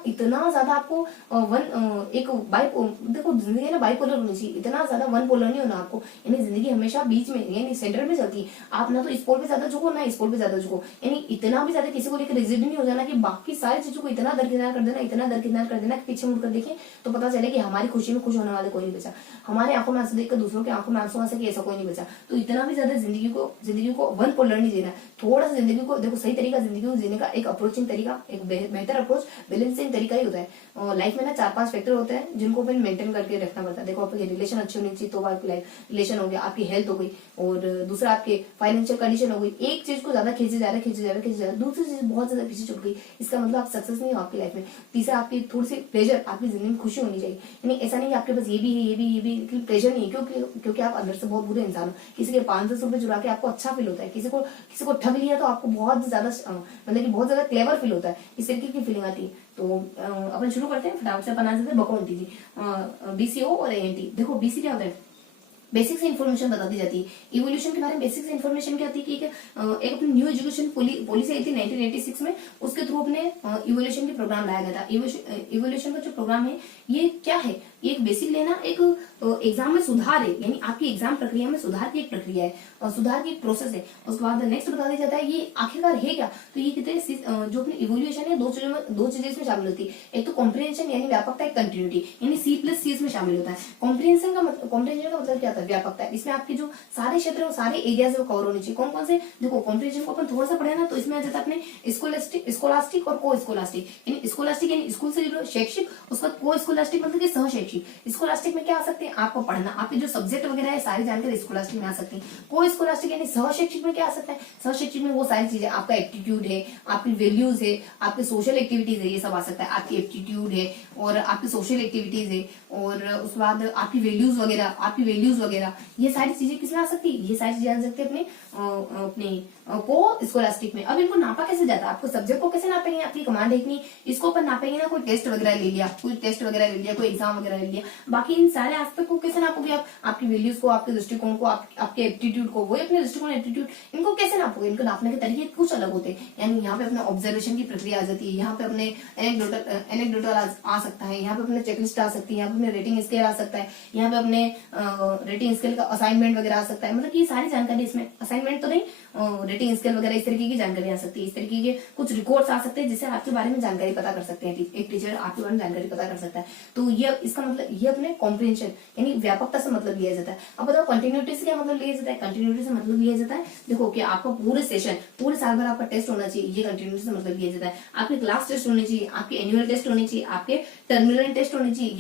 इतना ज्यादा आपको देखो जिंदगी है ना बाइपोलर होनी चाहिए, इतना ज्यादा वन पोलर नहीं होना आपको। यानी जिंदगी हमेशा बीच में यानी सेंटर में चलती है। आप ना तो इस पोल पे ज्यादा झुको ना इस पोल पे ज्यादा झुको, यानी इतना भी ज्यादा किसी को लेकर रिजिड नहीं हो जाना कि बाकी सारी चीजों को इतना दरकिनार कर देना, इतना दरकिनार कर देना कि पीछे मुड़कर देखें तो पता चले कि हमारी खुशी में खुश होने वाले कोई नहीं बचा, हमारे आंखों में आंसू देखकर दूसरों की आंखों में आंसू आ सके ऐसा कोई नहीं बचा। तो इतना भी ज्यादा जिंदगी को वन पोलर नहीं जीना, थोड़ा सा जिंदगी को देखो सही तरीका जिंदगी को जीने का एक अप्रोचिंग तरीका, एक बेहतर अप्रोच बैलेंसिंग तरीका ही होता है। लाइफ में ना 4-5 फैक्टर होते हैं जिनको अपन मेंटेन करके रखना पड़ता है। देखो आपके रिलेशन अच्छी होनी चाहिए तो आपकी लाइफ रिलेशन हो गया, आपकी हेल्थ हो गई, और दूसरा आपके फाइनेंशियल कंडीशन हो गई। एक चीज को ज्यादा खींचे जा रहा है, दूसरी चीज बहुत ज्यादा पीछे छूट गई, इसका मतलब आप सक्सेस नहीं हो आपकी लाइफ में। तीसरा आपकी थोड़ी सी प्लेजर, आपकी जिंदगी में खुशी होनी चाहिए, यानी ऐसा नहीं कि आपके पास ये भी प्लेजर नहीं है, क्योंकि आप अंदर से बहुत बुरे इंसान हो। किसी के 500 रुपए चुरा के आपको अच्छा फील होता है, किसी को ठग लिया तो आपको बहुत ज्यादा मतलब कि बहुत ज्यादा क्लेवर फील होता है, इस तरीके की फीलिंग आती है। तो अपन शुरू करते हैं फटाफट से। अपन आ जाते हैं बको आंटी जी, बीसीओ और एएनटी। देखो बीसी क्या होता है, बेसिक से इन्फॉर्मेशन बता दी जाती है। इवोल्यूशन के बारे में बेसिक से इन्फॉर्मेशन क्या होती है कि एक अपनी न्यू एजुकेशन पॉलिसी आई थी 1986 में, उसके थ्रू अपने इवोल्यूशन के प्रोग्राम लाया गया था। इवोल्यूशन का जो प्रोग्राम है ये क्या है, ये एक बेसिक लेना एक एग्जाम में सुधार है, यानी आपकी एग्जाम प्रक्रिया में सुधार की एक प्रक्रिया है और सुधार की एक प्रोसेस है। उसके बाद नेक्स्ट बता दिया जाता है ये आखिरकार है क्या। तो ये कहते हैं जो अपनी इवोल्यूशन है दो चीजें इसमें शामिल होती है। एक तो कॉम्प्रिहेंशन यानी व्यापकता, एक कंटिन्यूटी यानी C+C इसमें शामिल होता है। कॉम्प्रिहेंशन का मतलब क्या था, व्यापकता है। इसमें आपके जो सारे क्षेत्र और सारे एरियाज वो कवर होने चाहिए। कौन कौन से, देखो कॉम्प्रिहेंशन को अपन थोड़ा सा पढ़े ना तो इसमें आ जाता है अपने स्कोलास्टिक और को स्कोलास्टिक। यानी स्कोलास्टिक यानी स्कूल से जुड़े शैक्षिक, उसका को स्कोलास्टिक मतलब सहशैक्षिक। स्कोलास्टिक में क्या आ सकते हैं, आपको पढ़ना, आपके जो सब्जेक्ट वगैरह है सारी जानकारी स्कोलास्टिक में आ सकती है। को स्कोलास्टिक यानी सहशैक्षिक में क्या आ सकता है, सहशैक्षिक में वो सारी चीजें, आपका एप्टीट्यूड है, आपकी वैल्यूज है, आपके सोशल एक्टिविटीज है, ये सब आ सकता है। आपकी एप्टीट्यूड है और आपकी सोशल एक्टिविटीज है और उसके बाद आपकी वैल्यूज वगैरह ये सारी चीजें किसमें आ सकती है, ये सारी चीजें आ सकती है अपने को स्कोलास्टिक में। अब इनको नापा कैसे जाता है, आपको सब्जेक्ट को कैसे नापेंगे, आपकी कमांड है इतनी, इसको अपन नापेंगे ना, कोई टेस्ट वगैरह ले लिया, कोई एग्जाम वगैरह ले लिया, बाकी इन सारे एस्पेक्ट को कैसे नापोगे आप, आपकी वैल्यूज को, आपके दृष्टिकोण को, आपके एप्टीट्यूड को, वही अपने दृष्टिकोण एप्टीट्यूड, इनको कैसे नापोगे, इनको नापने के तरीके कुछ अलग होते हैं। यानी यहाँ पे अपने ऑब्जर्वेशन की प्रक्रिया आ जाती है, यहाँ पे अपने एनेक्डोटल आ सकता है, यहाँ पे अपने चेकलिस्ट आ सकती है, यहाँ पे अपने रेटिंग स्केल आ सकता है, यहाँ पे अपने रेटिंग स्केल का असाइनमेंट वगैरह आ सकता है। मतलब ये सारी जानकारी इसमें, असाइनमेंट तो नहीं, रेटिंग स्केल वगैरह इस तरीके की जानकारी आ सकती है। इस तरीके के कुछ रिकॉर्ड्स आ सकते हैं जिससे आपके बारे में जानकारी पता कर सकते हैं, एक टीचर आपके बारे में जानकारी पता कर सकता है। तो ये इसका मतलब ये अपने कॉम्प्रिहेंशन यानी व्यापकता से मतलब लिया जाता है। अब बताओ कंटिन्यूटी से क्या मतलब लिया जाता है? कंटिन्यूटी से मतलब लिया जाता है, देखो कि आपका पूरे सेशन पूरे साल भर आपका टेस्ट होना चाहिए, ये कंटिन्यूटी से मतलब लिया जाता है। आपके क्लास टेस्ट होने चाहिए, आपके एनुअल टेस्ट होने चाहिए, आपके टर्मिनल टेस्ट होने चाहिए,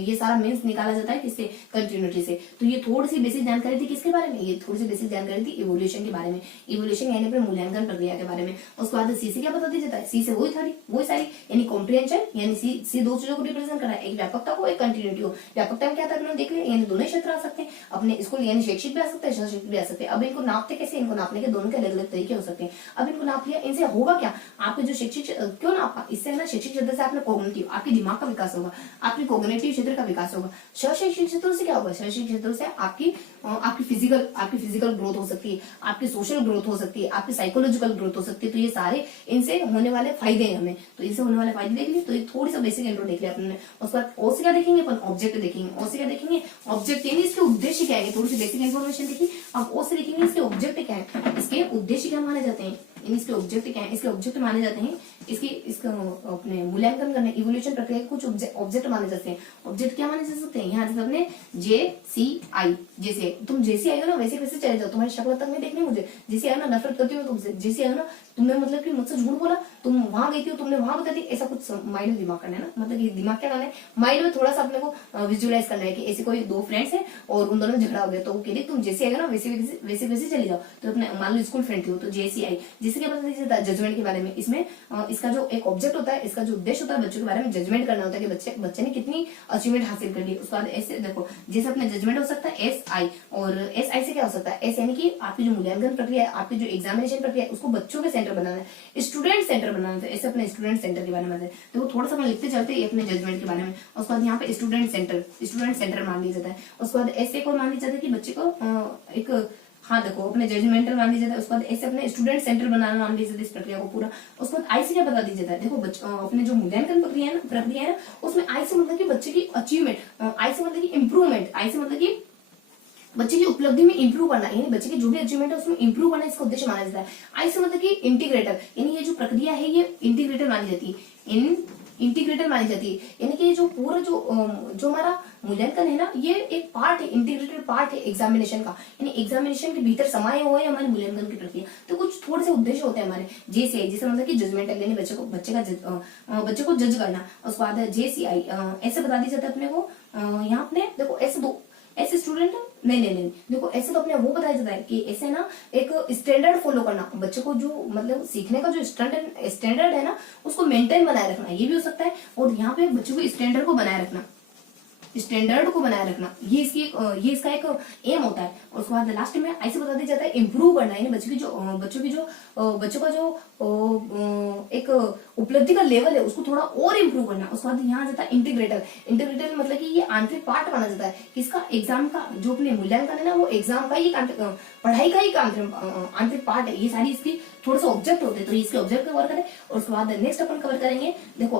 ये सारा मीन्स निकाला जाता है किससे? कंटिन्यूटी से। तो ये थोड़ी सी बेसिक जानकारी थी किसके बारे में? ये थोड़ी सी बेसिक जानकारी थी इवोल्यूशन के बारे में, इवोल्यूशन यानी अपने मूल्यांकन प्रक्रिया के बारे में। उसके बाद सी से क्या बता दिया जाता है? सी से वही सारी यानी कॉम्प्रिहेंशन यानी सी दो चीजों को रिप्रेजेंट कर रहा है, एक व्यापकता को, एक कंटिन्यूटी को। व्यापकता में क्या था अपने देख लिया, यानी दोनों क्षेत्र आ सकते हैं अपने स्कूल, यानी शैक्षिक भी आ सकता है, शैक्षिक भी आ सकते हैं। अब इनको नापते कैसे? इनको नापने के दोनों के अलग अलग तरीके हो सकते हैं। अब इनको नाप लिया, इनसे होगा क्या? आपके जो शैक्षिक क्यों नापा? इससे ना शैक्षिक क्षेत्र से आपने कॉग्निटिव आपके दिमाग का विकास होगा, आपके कॉग्निटिव क्षेत्र का विकास होगा। शैक्षिक क्षेत्रों से क्या होगा? शैक्षिक क्षेत्रों से आपकी फिजिकल ग्रोथ हो सकती है, आपकी सोशल ग्रोथ हो सकती है, आपकी साइकोलॉजिकल ग्रोथ हो सकती है। तो ये सारे इनसे होने वाले फायदे हैं हमें, तो इनसे होने वाले फायदे देख लिए। तो ये थोड़ी सा बेसिक इंट्रो देख लिया अपने। उसके बाद ओ से क्या देखेंगे अपन? ऑब्जेक्ट देखेंगे। ओ से क्या देखेंगे? ऑब्जेक्ट यानी इसके उद्देश्य क्या है, थोड़ी सी बेसिक इन्फॉर्मेशन देखी। अब ओ से देखेंगे इसके ऑब्जेक्ट क्या है, इसके उद्देश्य क्या माने जाते हैं, इसके ऑब्जेक्ट क्या है? इसके ऑब्जेक्ट माने जाते हैं इसका अपने मूल्यांकन करने इवोल्यूशन प्रक्रिया के कुछ ऑब्जेक्ट माने जाते हैं। ऑब्जेक्ट क्या माने जा सकते हैं? यहाँ जैसे अपने JCI, जैसे तुम JCI हो ना, वैसे वैसे चले जाओ, तुम्हारी शक्ल तक नहीं देखनी मुझे। JCI हो ना, नफरत करती हूँ तुमसे। JCI हो ना, तुमने मतलब कि मुझसे झूठ बोला, तुम वहां गई थी, तुमने वहां बता दी, ऐसा कुछ माइंड में दिमाग करना है ना, मतलब ये दिमाग क्या करना है, माइंड में थोड़ा सा अपने को विजुअलाइज करना है कि ऐसे कोई दो फ्रेंड्स है और उन दोनों में झगड़ा हो गया, तो वो कह रही तुम JCI हो ना, वैसे वैसे चली जाओ। तो अपने मान लो स्कूल फ्रेंड थी हो, तो JCI जिससे क्या पता चलता है? जजमेंट के बारे में। इसमें इसका जो एक ऑब्जेक्ट होता है, इसका जो उद्देश्य होता है, बच्चों के बारे में जजमेंट करना होता है कि बच्चे ने कितनी अचीवमेंट हासिल कर ली। उसके बाद ऐसे देखो, जैसे अपने जजमेंट हो सकता है SI, और SI से क्या हो सकता है? S यानी कि आपकी जो मूल्यांकन प्रक्रिया है, आपकी जो एग्जामिनेशन प्रक्रिया है, उसको बच्चों के सेंटर बनाना है, स्टूडेंट सेंटर बनाना है। ऐसे अपने स्टूडेंट सेंटर के बारे में तो थोड़ा सा लिखते चलते हैं अपने जजमेंट के बारे में। उसके बाद यहाँ पे स्टूडेंट सेंटर मान लिया जाता है। उसके बाद ऐसे को मान लिया जाता है कि बच्चे को एक हाँ देखो अपने जजमेंटल मान लीजिए, उसके बाद ऐसे अपने स्टूडेंट सेंटर बनाना मान लीजिए इस प्रक्रिया को पूरा। उसके बाद आई से क्या बता दीजिए, देखो अपने जो मूल्यांकन प्रक्रिया है ना, उसमें आई से मतलब कि बच्चे की अचीवमेंट, आई से मतलब कि इम्प्रूवमेंट, आई से मतलब कि बच्चे की उपलब्धि में इंप्रूव करना, यानी बच्चे की जो भी अचीवमेंट है उसमें इंप्रूव करना, इसका उद्देश्य माना जाता है। आई से मतलब कि इंटीग्रेटर, यानी ये जो प्रक्रिया है ये इंटीग्रेटर मानी जाती है, इंटीग्रेटर मानी जाती है। यानी कि जो पूरा जो हमारा मूल्यांकन है ना, ये एक पार्ट है, इंटीग्रेटेड पार्ट है एग्जामिनेशन का, यानी एग्जामिनेशन के भीतर समाये हुए हमारे मूल्यांकन की प्रक्रिया। तो कुछ थोड़े से उद्देश्य होते हैं हमारे। JCI जिसे मतलब कि जजमेंटल, यानी बच्चे को जज करना। उसके बाद JCI ऐसे बता दिया जाता है अपने को। यहाँ अपने देखो ऐसे स्टूडेंट नहीं देखो, ऐसे तो अपने वो बताया जाता है कि ऐसे ना एक स्टैंडर्ड फॉलो करना, बच्चे को जो मतलब सीखने का जो स्टैंडर्ड है ना, उसको मेंटेन बनाए रखना, ये भी हो सकता है। और यहाँ पे बच्चों को स्टैंडर्ड को बनाए रखना, ये इसका एक एम होता है। और उसके बाद लास्ट में ऐसे बता दिया जाता है इंप्रूव करना, यानी बच्चों का जो एक उपलब्धि का लेवल है उसको थोड़ा और इंप्रूव करना। उसके बाद यहाँ जाता है इंटीग्रेटर मतलब कि ये आंतरिक पार्ट माना जाता है किसका? एग्जाम का। जो अपने मूल्यांकन है ना, वो एग्जाम का ही पढ़ाई का ही आंतरिक पार्ट है। ये सारी इसकी थोड़े से ऑब्जेक्ट होते हैं, तो इसके ऑब्जेक्ट कवर करें। और उसके बाद नेक्स्ट अपन कवर करेंगे, देखो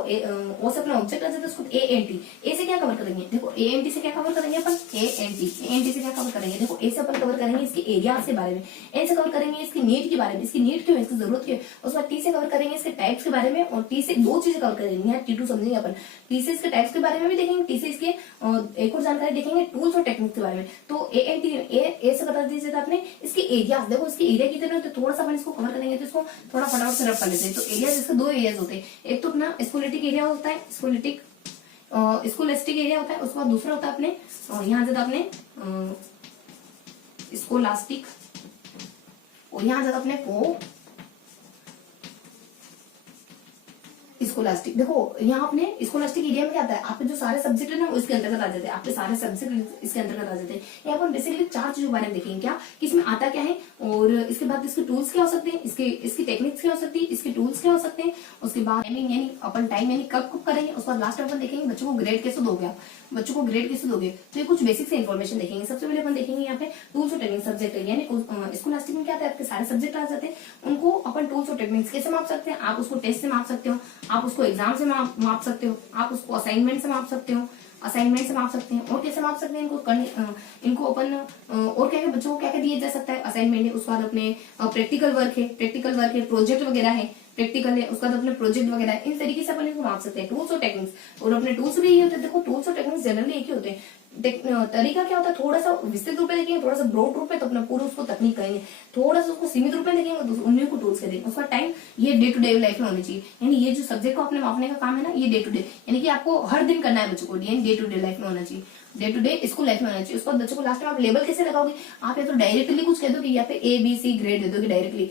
वो से अपना ऑब्जेक्ट आ जाता है, उसको ANT, ए से क्या कवर करेंगे? देखो ANT से क्या कवर करेंगे अपन? ANT से क्या कवर करेंगे? देखो ए से अपन कवर करेंगे इसके एरिया के बारे में, एन से कवर करेंगे इसकी नीड के बारे में, इसकी नीड क्यों है, इसकी जरूरत क्यों है। उसके बाद टी से कवर करेंगे इसके टाइप्स के बारे में, और टी से दो चीजें कवर करेंगे, यहाँ T2 समझेंगे अपन। टी से इसके टाइप्स के बारे में भी देखेंगे, टी से इसके एक और जानकारी देखेंगे टूल्स और टेक्निक्स के बारे में। तो ANT ए से बता दीजिए आपने इसके एरिया, देखो इसके एरिया कितने होते हैं, थोड़ा सा अपन इसको कवर करेंगे, तो इसको थोड़ा फटाफट से रफ कर लेते हैं। तो एरिया इसके दो एरियाज होते हैं, एक तो अपना स्कोलेस्टिक एरिया होता है, स्कोलेस्टिक एरिया होता है। उसके बाद दूसरा होता है अपने यहाँ जाता अपने स्कोलास्टिक, और यहाँ जाता अपने स्कोलास्टिक। देखो यहाँ अपने स्कोलास्टिक एरिया में क्या आता है, आपके जो सारे सब्जेक्ट है ना इसके अंतर्गत आ जाते हैं, आपके सारे सब्जेक्ट इसके अंतर्गत आ जाते हैं। यहाँ पर बेसिकली चार चीजों के बारे में देखेंगे, क्या कि इसमें आता क्या है, और इसके बाद इसके टूल्स क्या हो सकते हैं, इसकी टेक्निक्स क्या हो सकती है, इसके टूल्स क्या हो सकते हैं। उसके बाद टाइमिंग यानी अपन टाइम यानी कब करेंगे। उसके बाद लास्ट अपन देखेंगे बच्चों को ग्रेड कैसे दोगे आप, बच्चों को ग्रेड कैसे दोगे। तो ये कुछ बेसिक से इन्फॉर्मेशन देखेंगे। सबसे पहले अपन देखेंगे यहाँ पे टूल्स और टेक्निक्स सब्जेक्ट है, यानी स्कोलास्टिक में क्या आता है, आपके सारे सब्जेक्ट आ जाते हैं, उनको अपन टूल्स और टेक्निक्स कैसे माप सकते हैं। आप उसको टेस्ट से माप सकते हो, आप उसको एग्जाम से माप सकते हो, आप उसको असाइनमेंट से माप सकते हो, और कैसे माप सकते हैं इनको अपन और क्या बच्चों को क्या क्या दिया जा सकता है असाइनमेंट है। उसके बाद अपने प्रैक्टिकल वर्क है, प्रोजेक्ट वगैरह है, प्रैक्टिकल है, उसका तो अपने प्रोजेक्ट वगैरह है, इन तरीके से अपन इनको माप सकते हैं। टूल्स और टेक्निक्स, और अपने टूल्स भी यही होते हैं। देखो टूल्स और टेक्निक्स जनरली एक ही होते हैं। तरीका क्या होता है, थोड़ा सा विस्तृत रूप में देखेंगे, थोड़ा सा ब्रॉड रूप में तो अपना पूरा उसको तकनीक कहेंगे, थोड़ा सा उसको सीमित रूप में देखेंगे तो उन्हीं को टूल्स कहेंगे। उसका टाइम ये डे टू डे लाइफ में होनी चाहिए, यानी ये जो सब्जेक्ट को आपने मापने का काम है ना, ये डे टू डे, यानी कि आपको हर दिन करना है बच्चों को, यानी डे टू डे लाइफ में होना चाहिए, day to day school life में होना चाहिए। उसको बच्चों को लास्ट में आप लेबल कैसे लगाओगे, आप या तो डायरेक्टली कुछ कह दोगे, या फिर ABC ग्रेड दे दोगे, डायरेक्टली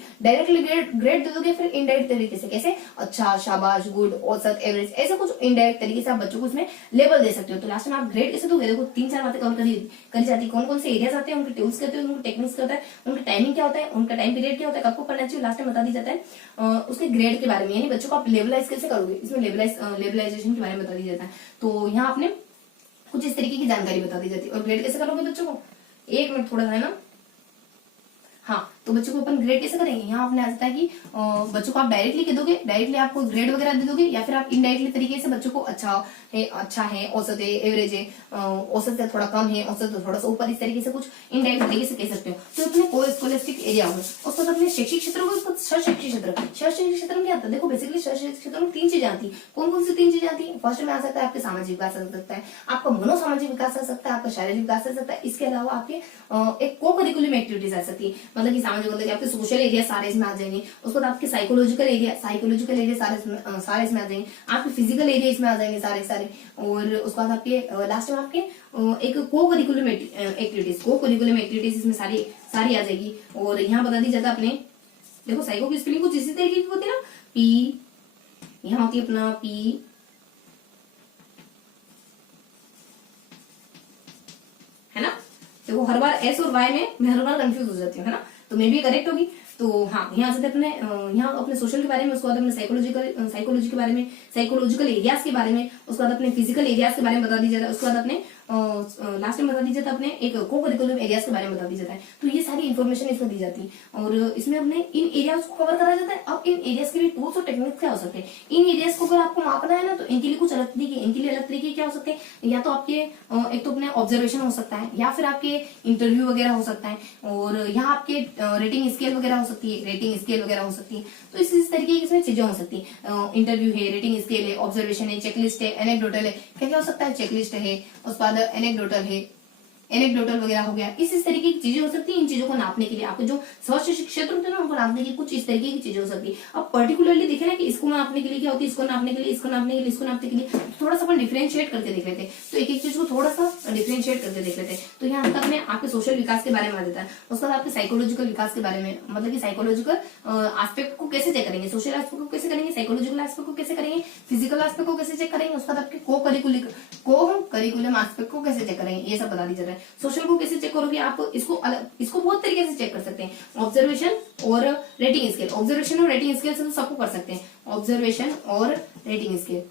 ग्रेड दे दोगे, फिर इनडायरेक्ट तरीके से कैसे, अच्छा, शाबाश, गुड, औसत, एवरेज, ऐसे कुछ इनडायरेक्ट तरीके से आप बच्चों को उसमें लेबल दे सकते हो। तो लास्ट में आप ग्रेड कैसे दोगे, देखो 3-4 बातें कवर करी जाती है, कौन कौन से एरियाज आते हैं, उनके टूल्स कहते हैं, उनके टेक्निक्स क्या होता है, उनका टाइमिंग क्या होता है, उनका टाइम पीरियड क्या होता है, कब को पढ़ना चाहिए, लास्ट में बता दी जाता है उसके ग्रेड के बारे में, यानी बच्चों को आप लेवलाइज कैसे करोगे, इसमें लेवलाइजेशन के बारे में बता दी जाता है। तो यहाँ आपने कुछ इस तरीके की जानकारी बता दी जाती है। और ग्रेड कैसे करोगे बच्चों को, 1 मिनट थोड़ा सा है ना, हाँ, तो बच्चों को अपन ग्रेड कैसे करेंगे, यहाँ आपने आ जाता है कि बच्चों को आप डायरेक्टली कह दोगे, डायरेक्टली आपको ग्रेड वगैरह दे दोगे, या फिर आप इनडायरेक्टली तरीके से बच्चों को अच्छा है, औसत है, एवरेज है, औसत से थोड़ा कम है, औसत से थोड़ा सा ऊपर, इस तरीके से कुछ इनडायरेक्ट तरीके से कह सकते हो। तो अपने को स्कॉलस्टिक एरिया हो, उसको तो अपने शैक्षिक क्षेत्र को, उसको शैक्षिक क्षेत्र में क्या आता है, देखो बेसिकली शैक्षिक क्षेत्र में 3 चीजें आती है। कौन कौन सी 3 चीजें आती है, फर्स्ट में आ सकता है आपके सामाजिक विकास आ सकता है, आपका मनोसामाजिक विकास आ सकता है, आपका शारीरिक विकास आ सकता है, इसके अलावा आपके एक को करिकुलम एक्टिविटीज आ सकती है, मतलब कि सामाजिक, मतलब आपके सोशल एरिया सारे इसमें आ जाएंगे, उसके बाद आपके साइकोलॉजिकल एरिया सारे इसमें आ जाएंगे, आपके फिजिकल एरिया इसमें आ जाएंगे सारे, और उसके बाद आपके लास्ट में आपके एक को करिकुलम एक्टिविटीज इसमें सारी आ जाएगी। और यहाँ बता दी जाता है अपने, देखो साइको की स्पेलिंग कुछ इसी तरीके की होती है ना, पी, यहाँ होती है अपना पी, है ना, देखो हर बार एस और वाई में मैं हर बार कंफ्यूज हो जाती हूँ, है ना, तो मे भी करेक्ट होगी। तो हाँ, यहाँ से अपने यहाँ अपने सोशल के बारे में, उसके बाद अपने साइकोलॉजी के बारे में, साइकोलॉजिकल एरियाज के बारे में, उसके बाद अपने फिजिकल एरियाज के बारे में बता दी जाता है, उसके बाद अपने लास्ट में बता दी जाता है अपने एक को करिकुलम एरियाज के बारे में बता दी जाता है। तो ये सारी इन्फॉर्मेशन इसमें दी जाती है, और इसमें अपने इन एरियाज को कवर करा जाता है। अब इन एरियाज के लिए टूल्स और टेक्निक्स क्या हो सकते हैं, इन एरियाज को अगर आपको मापना है ना, तो इनके लिए कुछ अलग तरीके, इनके लिए अलग तरीके क्या हो सकते हैं, या तो आपके एक तो अपने ऑब्जर्वेशन हो सकता है, या फिर आपके इंटरव्यू वगैरह हो सकता है, और यहाँ आपके रेटिंग स्केल वगैरह हो सकती है, तो इस तरीके की इसमें चीजें हो सकती है। इंटरव्यू है, रेटिंग स्केल है, ऑब्जर्वेशन है, चेकलिस्ट है, एनेक्डोटल है, क्या हो सकता है, चेकलिस्ट है, उसके बाद एनेक्डोटल वगैरह हो गया, इस तरीके की चीजें हो सकती है। इन चीजों को नापने के लिए आपके जो शैक्षिक क्षेत्र होते हैं ना, उनको नापने की कुछ इस तरीके की चीजें हो सकती है। अब पर्टिकुलरली देखे ना कि इसको नापने के लिए क्या होती है, इसको नापने के लिए थोड़ा सा अपन डिफरेंशिएट करके देख लेते हैं। तो एक चीज को थोड़ा सा डिफरेंशिएट करके देख लेते हैं। तो यहाँ तक में आपके सोशल विकास के बारे में आ जाता है, उसके बाद आपके साइकोलॉजिकल विकास के बारे में, मतलब कि साइकोलॉजिकल एस्पेक्ट को कैसे चेक करेंगे, सोशल एस्पेक्ट को कैसे करेंगे, साइकोलॉजिकल एस्पेक्ट को कैसे करेंगे, फिजिकल एस्पेक्ट को कैसे चेक करेंगे, उसके बाद आपके को करिकुलम एस्पेक्ट को कैसे चेक करेंगे, ये सब बता दी जाता है। सोशल को कैसे चेक करोगे आप, इसको बहुत तरीके से चेक कर सकते हैं, ऑब्जर्वेशन और रेटिंग स्केल। ऑब्जर्वेशन और रेटिंग स्केल से तो सबको कर सकते हैं, ऑब्जर्वेशन और रेटिंग स्केल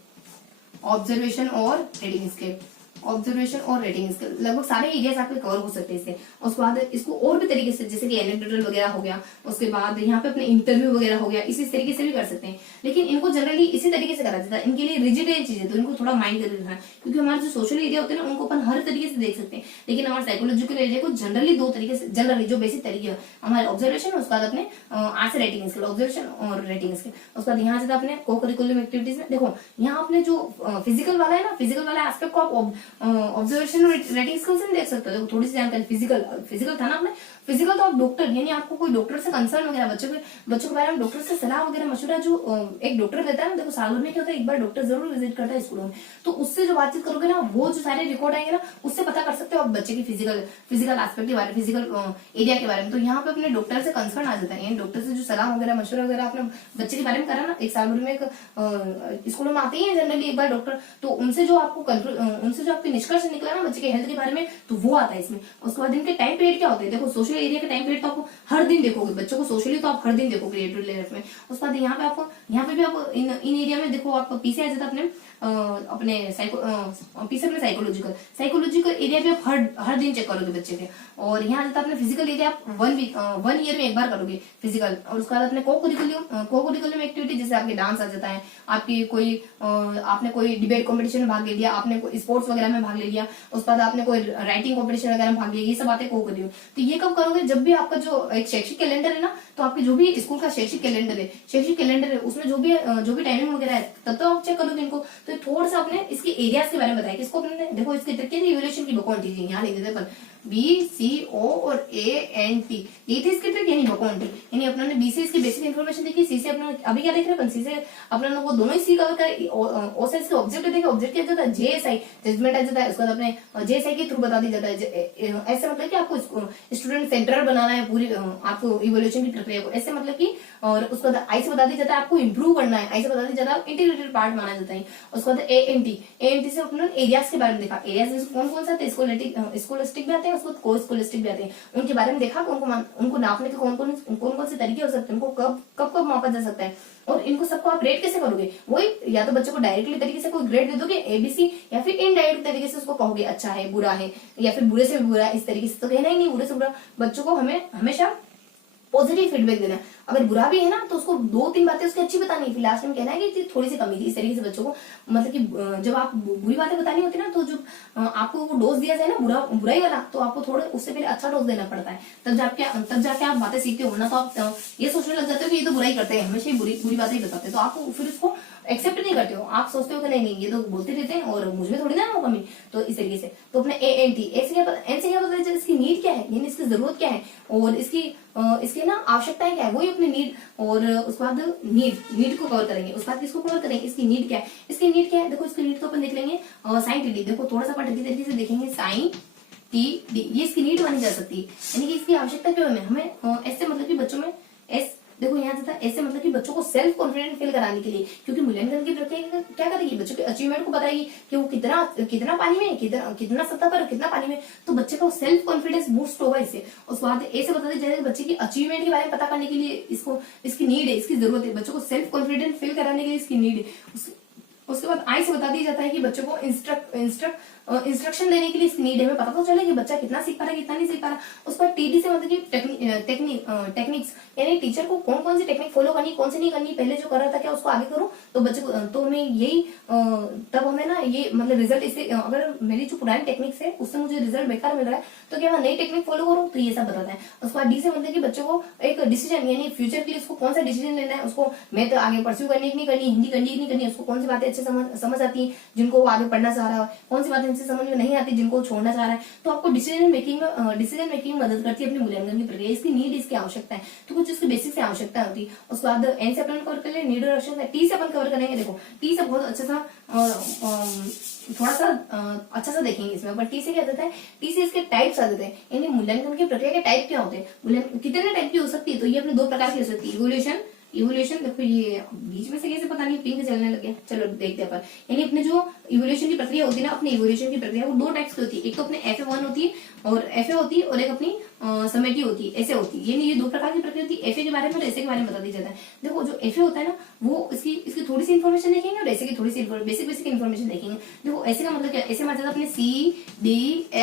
लगभग सारे एरियाज आपके कवर हो सकते हैं इससे। उसके बाद इसको और भी तरीके से, जैसे कि एनेक्डोटल वगैरह हो गया, उसके बाद यहाँ पे अपने इंटरव्यू वगैरह हो गया, इसी तरीके से भी कर सकते हैं। लेकिन इनको जनरली इसी तरीके से करा जाता है, इनके लिए रिजिड है चीजें, तो इनको थोड़ा माइंड कर रखना है, क्योंकि हमारे जो सोशल एरिया होते हैं ना, उनको अपन हर तरीके से देख सकते हैं। लेकिन हमारे साइकोलॉजिकल एरिया को जनरली 2 तरीके से, जनरली जो बेसिक तरीके हमारे ऑब्जर्वेशन, उसके बाद अपने आर्ट्स रेटिंग स्केल, ऑब्जर्वेशन और रेटिंग स्केल। उसके बाद यहाँ से अपने को करिकुलम एक्टिविटीज में देखो, यहाँ अपने जो फिजिकल वाला है ना, फिजिकल वाला एस्पेक्ट को आप ऑब्जर्वेशन और रेटिंग स्किल्स में देख सकते हो। थोड़ी सी जानकारी, फिजिकल था ना आपने, फिजिकल तो आप डॉक्टर, यानी आपको कोई डॉक्टर से कंसर्न वगैरह, बच्चों के बारे में डॉक्टर से सलाह वगैरह मशवरा जो एक डॉक्टर देता है ना, देखो साल भर में क्या होता है, एक बार डॉक्टर जरूर विजिट करता है स्कूलों में, तो उससे जो बातचीत करोगे ना, वो जो सारे रिकॉर्ड आएंगे ना, उससे पता कर सकते हो आप बच्चे की फिजिकल एस्पेक्ट के बारे में, फिजिकल एरिया के बारे में। तो यहाँ पे अपने डॉक्टर से कंसर्न आ जाता है, यानी डॉक्टर से जो सलाह वगैरह मशवरा वगैरह आपने बच्चे के बारे में करा ना, एक साल भर में स्कूलों में आते ही है जनरली एक बार डॉक्टर, तो उनसे जो आपके निष्कर्ष निकला ना बच्चे के हेल्थ के बारे में, तो वो आता है इसमें। उसके बाद इनके टाइम पीरियड क्या होते हैं, देखो सोशल एरिया के टाइम पीरियड तो आपको हर दिन देखोगे, बच्चों को सोशली तो आप हर दिन देखोगे डे टू डे लाइफ में। उसके बाद यहाँ पे भी आप इन एरिया में देखो, आप पीछे आ जाता अपने अपने पीसीएम में साइकोलॉजिकल एरिया भी आप हर दिन चेक करोगे बच्चे के। और यहाँ आता है अपने फिजिकल एरिया, आप 1 ईयर में एक बार करोगे फिजिकल। और उसके बाद अपने को-करिकुलम एक्टिविटी, जैसे आपके डांस आ जाता है, आपकी आपने कोई डिबेट कॉम्पिटिशन में भाग ले लिया, आपने कोई स्पोर्ट्स वगैरह में भाग ले लिया, उसके बाद आपने कोई राइटिंग कॉम्पिटिशन वगैरह में भाग लिया, ये सब बातें को-करिकुलम। तो ये कब करोगे, जब भी आपका जो एक शैक्षिक कैलेंडर है ना, तो आपके जो भी स्कूल का शैक्षिक कैलेंडर है उसमें जो भी टाइमिंग वगैरह है, तब तो आप चेक करोगे इनको। तो थोड़ा सा अपने इसके एरियाज के बारे में बताया कि इसको अपने देखो, इसके तरीके इवोल्यूशन की कौन चीज यहाँ लिख देते अपन BCO और ANT, ये थी इसके ट्रिक, यानी बकौंटी। यानी अपने बी से इसकी बेसिक इन्फॉर्मेशन देखी, सी से अपने अभी क्या देख रहे हैं, सी से अपने वो दोनों ही सी कवर करे, ओ से इसके ऑब्जेक्ट देखे, ऑब्जेक्ट क्या जाता है JSI, जजमेंट आ जाता है। उसके बाद अपने JSI के थ्रू बता दी जाता है। ऐसे मतलब कि आपको स्टूडेंट सेंटर बनाना है पूरी आपको इवोल्यूशन की प्रक्रिया को, ऐसे मतलब की। और उसके बाद आई से बता दी जाता है आपको इंप्रूव करना है, आई से बता दी जाता है इंटीग्रेटेड पार्ट माना जाता है। उसके बाद ANT से अपने एरियाज के बारे में देखा, एरियाज कौन कौन सा थे, स्कोलास्टिक भी आते हैं, उसको को स्कोलास्टिक भी आते हैं, उनके बारे में देखा, उनको नापने के कौन कौन से तरीके हो सकते हैं, उनको कब मापा जा सकता है, और इनको सबको आप रेट कैसे करोगे। वही या तो बच्चों को डायरेक्टली तरीके से कोई ग्रेड दे दोगे ABC, या फिर इनडायरेक्ट तरीके से उसको कहोगे अच्छा है, बुरा है, या फिर बुरे से बुरा, इस तरीके से तो कहना ही नहीं। बुरे से बुरा बच्चों को हमें हमेशा पॉजिटिव फीडबैक देना है। अगर बुरा भी है ना, तो उसको 2-3 बातें उसकी अच्छी बतानी है, फिर लास्ट में कहना है कि थोड़ी सी कमी थी। इस तरीके से बच्चों को मतलब कि जब आप बुरी बातें बतानी होती है ना, तो जब आपको वो डोज दिया जाए ना बुराई वाला, तो आपको थोड़ा उससे पहले अच्छा डोज देना पड़ता है, तब जाके आप बातें सीखते हो। ना तो आप ये सोचने लग जाते हो कि ये तो बुराई करते हैं, हमेशा ही बुरी बातें ही बताते हैं, तो आप फिर उसको एक्सेप्ट नहीं करते हो। आप सोचते हो कि नहीं ये तो बोलते रहते हैं और मुझे थोड़ी ना हो कमी, तो इस तरीके से। तो अपने ANT, एन से क्या पता है, इसकी नीड क्या है, यानी इसकी जरूरत क्या है, और इसकी ना आवश्यकताएं क्या है, वही अपने नीड। और उसके बाद नीड को कवर करेंगे, उसके बाद किसको कवर करेंगे, इसकी नीड क्या है। इसकी नीड क्या है, देखो इसकी नीड को अपन देख लेंगे साइन TD। देखो थोड़ा सा अपन ट्रिकी तरीके से देखेंगे, साइन TD ये इसकी नीड मानी जा सकती है, यानी कि इसकी आवश्यकता क्यों है हमें। ऐसे मतलब कि बच्चों में देखो यहाँ जाता है ऐसे मतलब कि बच्चों को सेल्फ कॉन्फिडेंट फील कराने के लिए, क्योंकि मूल्यांकन की प्रक्रिया क्या करेगी, बच्चों के अचीवमेंट को बताएगी कि वो कितना पानी में, कितना सतह पर, कितना पानी में, तो बच्चे का सेल्फ कॉन्फिडेंस बूस्ट होगा इससे। उसके बाद ऐसे बता दी जाए बच्चे की अचीवमेंट के बारे में पता करने के लिए इसकी नीड है, इसकी जरूरत है, बच्चों को सेल्फ कॉन्फिडेंट फील कराने के लिए इसकी नीड है। उसके बाद आई से बता दिया जाता है कि बच्चों को इंस्ट्रक्शन देने के लिए इसकी नीड है, हमें पता तो चले कि बच्चा कितना सीख पा रहा है, कितना नहीं सीख पा रहा। उस पर TD से मतलब कि टेक्निक्स, यानी टीचर को कौन कौन सी टेक्निक फॉलो करनी, कौन सी नहीं करनी, पहले जो कर रहा था क्या उसको आगे करो, तो बच्चे को तो हमें यही तब हमें ना ये मतलब रिजल्ट इससे, अगर मेरी जो पुरानी टेक्निक्स है उससे मुझे रिजल्ट बेकार मिल रहा है, तो क्या मैं नई टेक्निक फॉलो करूँ, तो ये सब बताता है। उसके बाद D से मतलब कि बच्चों को एक डिसीजन, यानी फ्यूचर के लिए उसको कौन सा डिसीजन लेना है, उसको मैं तो आगे परस्यू करनी नहीं करनी, हिंदी करनी नहीं करनी, उसको कौन सी बातें अच्छे समझ आती है, जिनको वो आगे पढ़ना चाह रहा है, कौन सी बातें समझ में नहीं आती, जिनको छोड़ना चाह रहा है। तो आपको डिसीजन मेकिंग में मदद करती है अपनी मूल्यांकन की प्रक्रिया। इसकी नीड, इसकी आवश्यकता है, तो कुछ इसकी बेसिक से आवश्यकता होती है। उसके बाद N से अपन कवर कर ले, नीड और आवश्यकता। T से अपन कवर करेंगे, देखो T से बहुत अच्छा सा थोड़ा सा अच्छा सा देखेंगे इसमें। पर T से क्या होता है, T से इसके टाइप्स आ जाते हैं, यानी मूल्यांकन की प्रक्रिया के टाइप क्या होते हैं, कितने टाइप की हो सकती है, तो ये अपने 2 प्रकार की हो सकती है। इवोल्यूशन देखो ये बीच में से कैसे पता नहीं पिंक चलने लगे, चलो देखते हैं अपन। यानी अपने जो इवोल्यूशन की प्रक्रिया होती है ना, अपनी इवोल्यूशन की प्रक्रिया वो 2 टाइप्स की होती है, एक तो अपने FA1 होती है और FA होती है, और एक अपनी समेटी होती है, ऐसे होती है। ये 2 प्रकार की प्रक्रिया होती है, FA के बारे में और ऐसे के बारे में बता दिया जाता है। देखो जो FA होता है ना, वो इसकी थोड़ी सी इन्फॉर्मेशन देखेंगे, और ऐसे की थोड़ी सी बेसिक इन्फॉर्मेशन देखेंगे। देखो ऐसे का मतलब क्या, ऐसे में जाता है अपने C, D,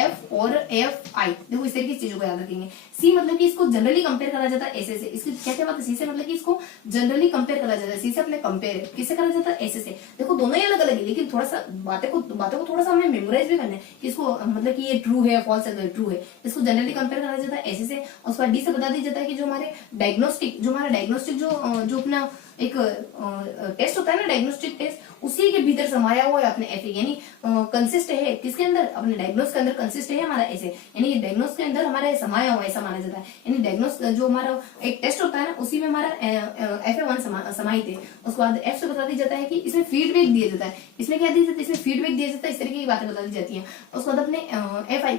F और FI। देखो इस तरीके की चीजों को याद रखेंगे। C मतलब कि इसको जनरली कंपेयर करा जाता है ऐसे से, इसकी क्या बात है, C से मतलब कि इसको जनरली कंपेयर करा जाता है, C से अपने कंपेयर किससे करा जाता है, ऐसे से। देखो दोनों ही अलग अलग है, लेकिन थोड़ा सा बातों को थोड़ा सा हमें मेमोराइज भी करना है कि इसको मतलब कि ये ट्रू है, फॉल्स है, ट्रू है, इसको जनरली कंपेयर करा जाता है ऐसे से। और उसके बाद D से बता दिया जाता है कि जो हमारा डायग्नोस्टिक जो अपना एक टेस्ट होता है ना, डायग्नोस्टिक टेस्ट, उसी के भीतर समाया हुआ है अपने FA, यानी कंसिस्ट है किसके अंदर, अपने डायग्नोस के अंदर कंसिस्ट है हमारा ऐसे, यानी डायग्नोस के अंदर हमारे समाया हुआ ऐसा माना जाता है। यानी डायग्नोस जो हमारा एक टेस्ट होता है ना, उसी में हमारा FA1 समाहित है। उसके बाद F से बता दिया जाता है कि इसमें फीडबैक दिया जाता है, इसमें क्या दिया जाता है, इसमें फीडबैक दिया जाता है, इस तरीके की बातें बता दी जाती है। उसके बाद अपने FI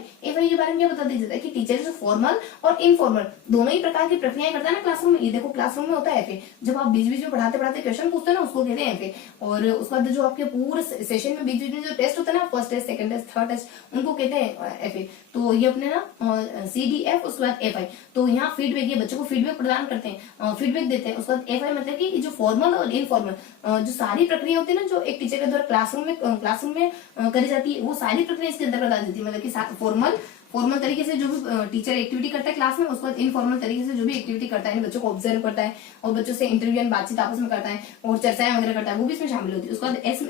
के बारे में क्या बता दिया जाता है कि टीचर जो फॉर्मल और इनफॉर्मल दोनों ही प्रकार की प्रक्रियाएं करता है ना क्लासरूम में। ये देखो क्लासरूम में होता है FA, जब आप बीच बीच में पढ़ाते पढ़ाते क्वेश्चन पूछते हैं ना, उसको कहते हैं एफए। और उसके बाद जो आपके पूरे सेशन में बीच में जो टेस्ट होता है ना, first test, second test, third test, उनको कहते हैं एफए। तो ये अपने ना CDF, उसके बाद FI। तो यहाँ फीडबैक, ये बच्चों को फीडबैक प्रदान करते हैं, फीडबैक देते हैं। उसके बाद FI मतलब कि जो फॉर्मल और इनफॉर्मल जो सारी प्रक्रिया होती है ना, जो एक टीचर के द्वारा क्लासरूम में करी जाती है, वो सारी प्रक्रिया इसके अंतर्गत आ जाती है। मतलब कि फॉर्मल तरीके से जो भी टीचर एक्टिविटी करता है क्लास में, उसके बाद इनफॉर्मल तरीके से जो भी एक्टिविटी करता है, बच्चों को ऑब्जर्व करता है और बच्चों से इंटरव्यू एंड बातचीत आपस में करता है और चर्चाएं वगैरह करता है, वो भी इसमें शामिल होती है। उसके बाद ऐसे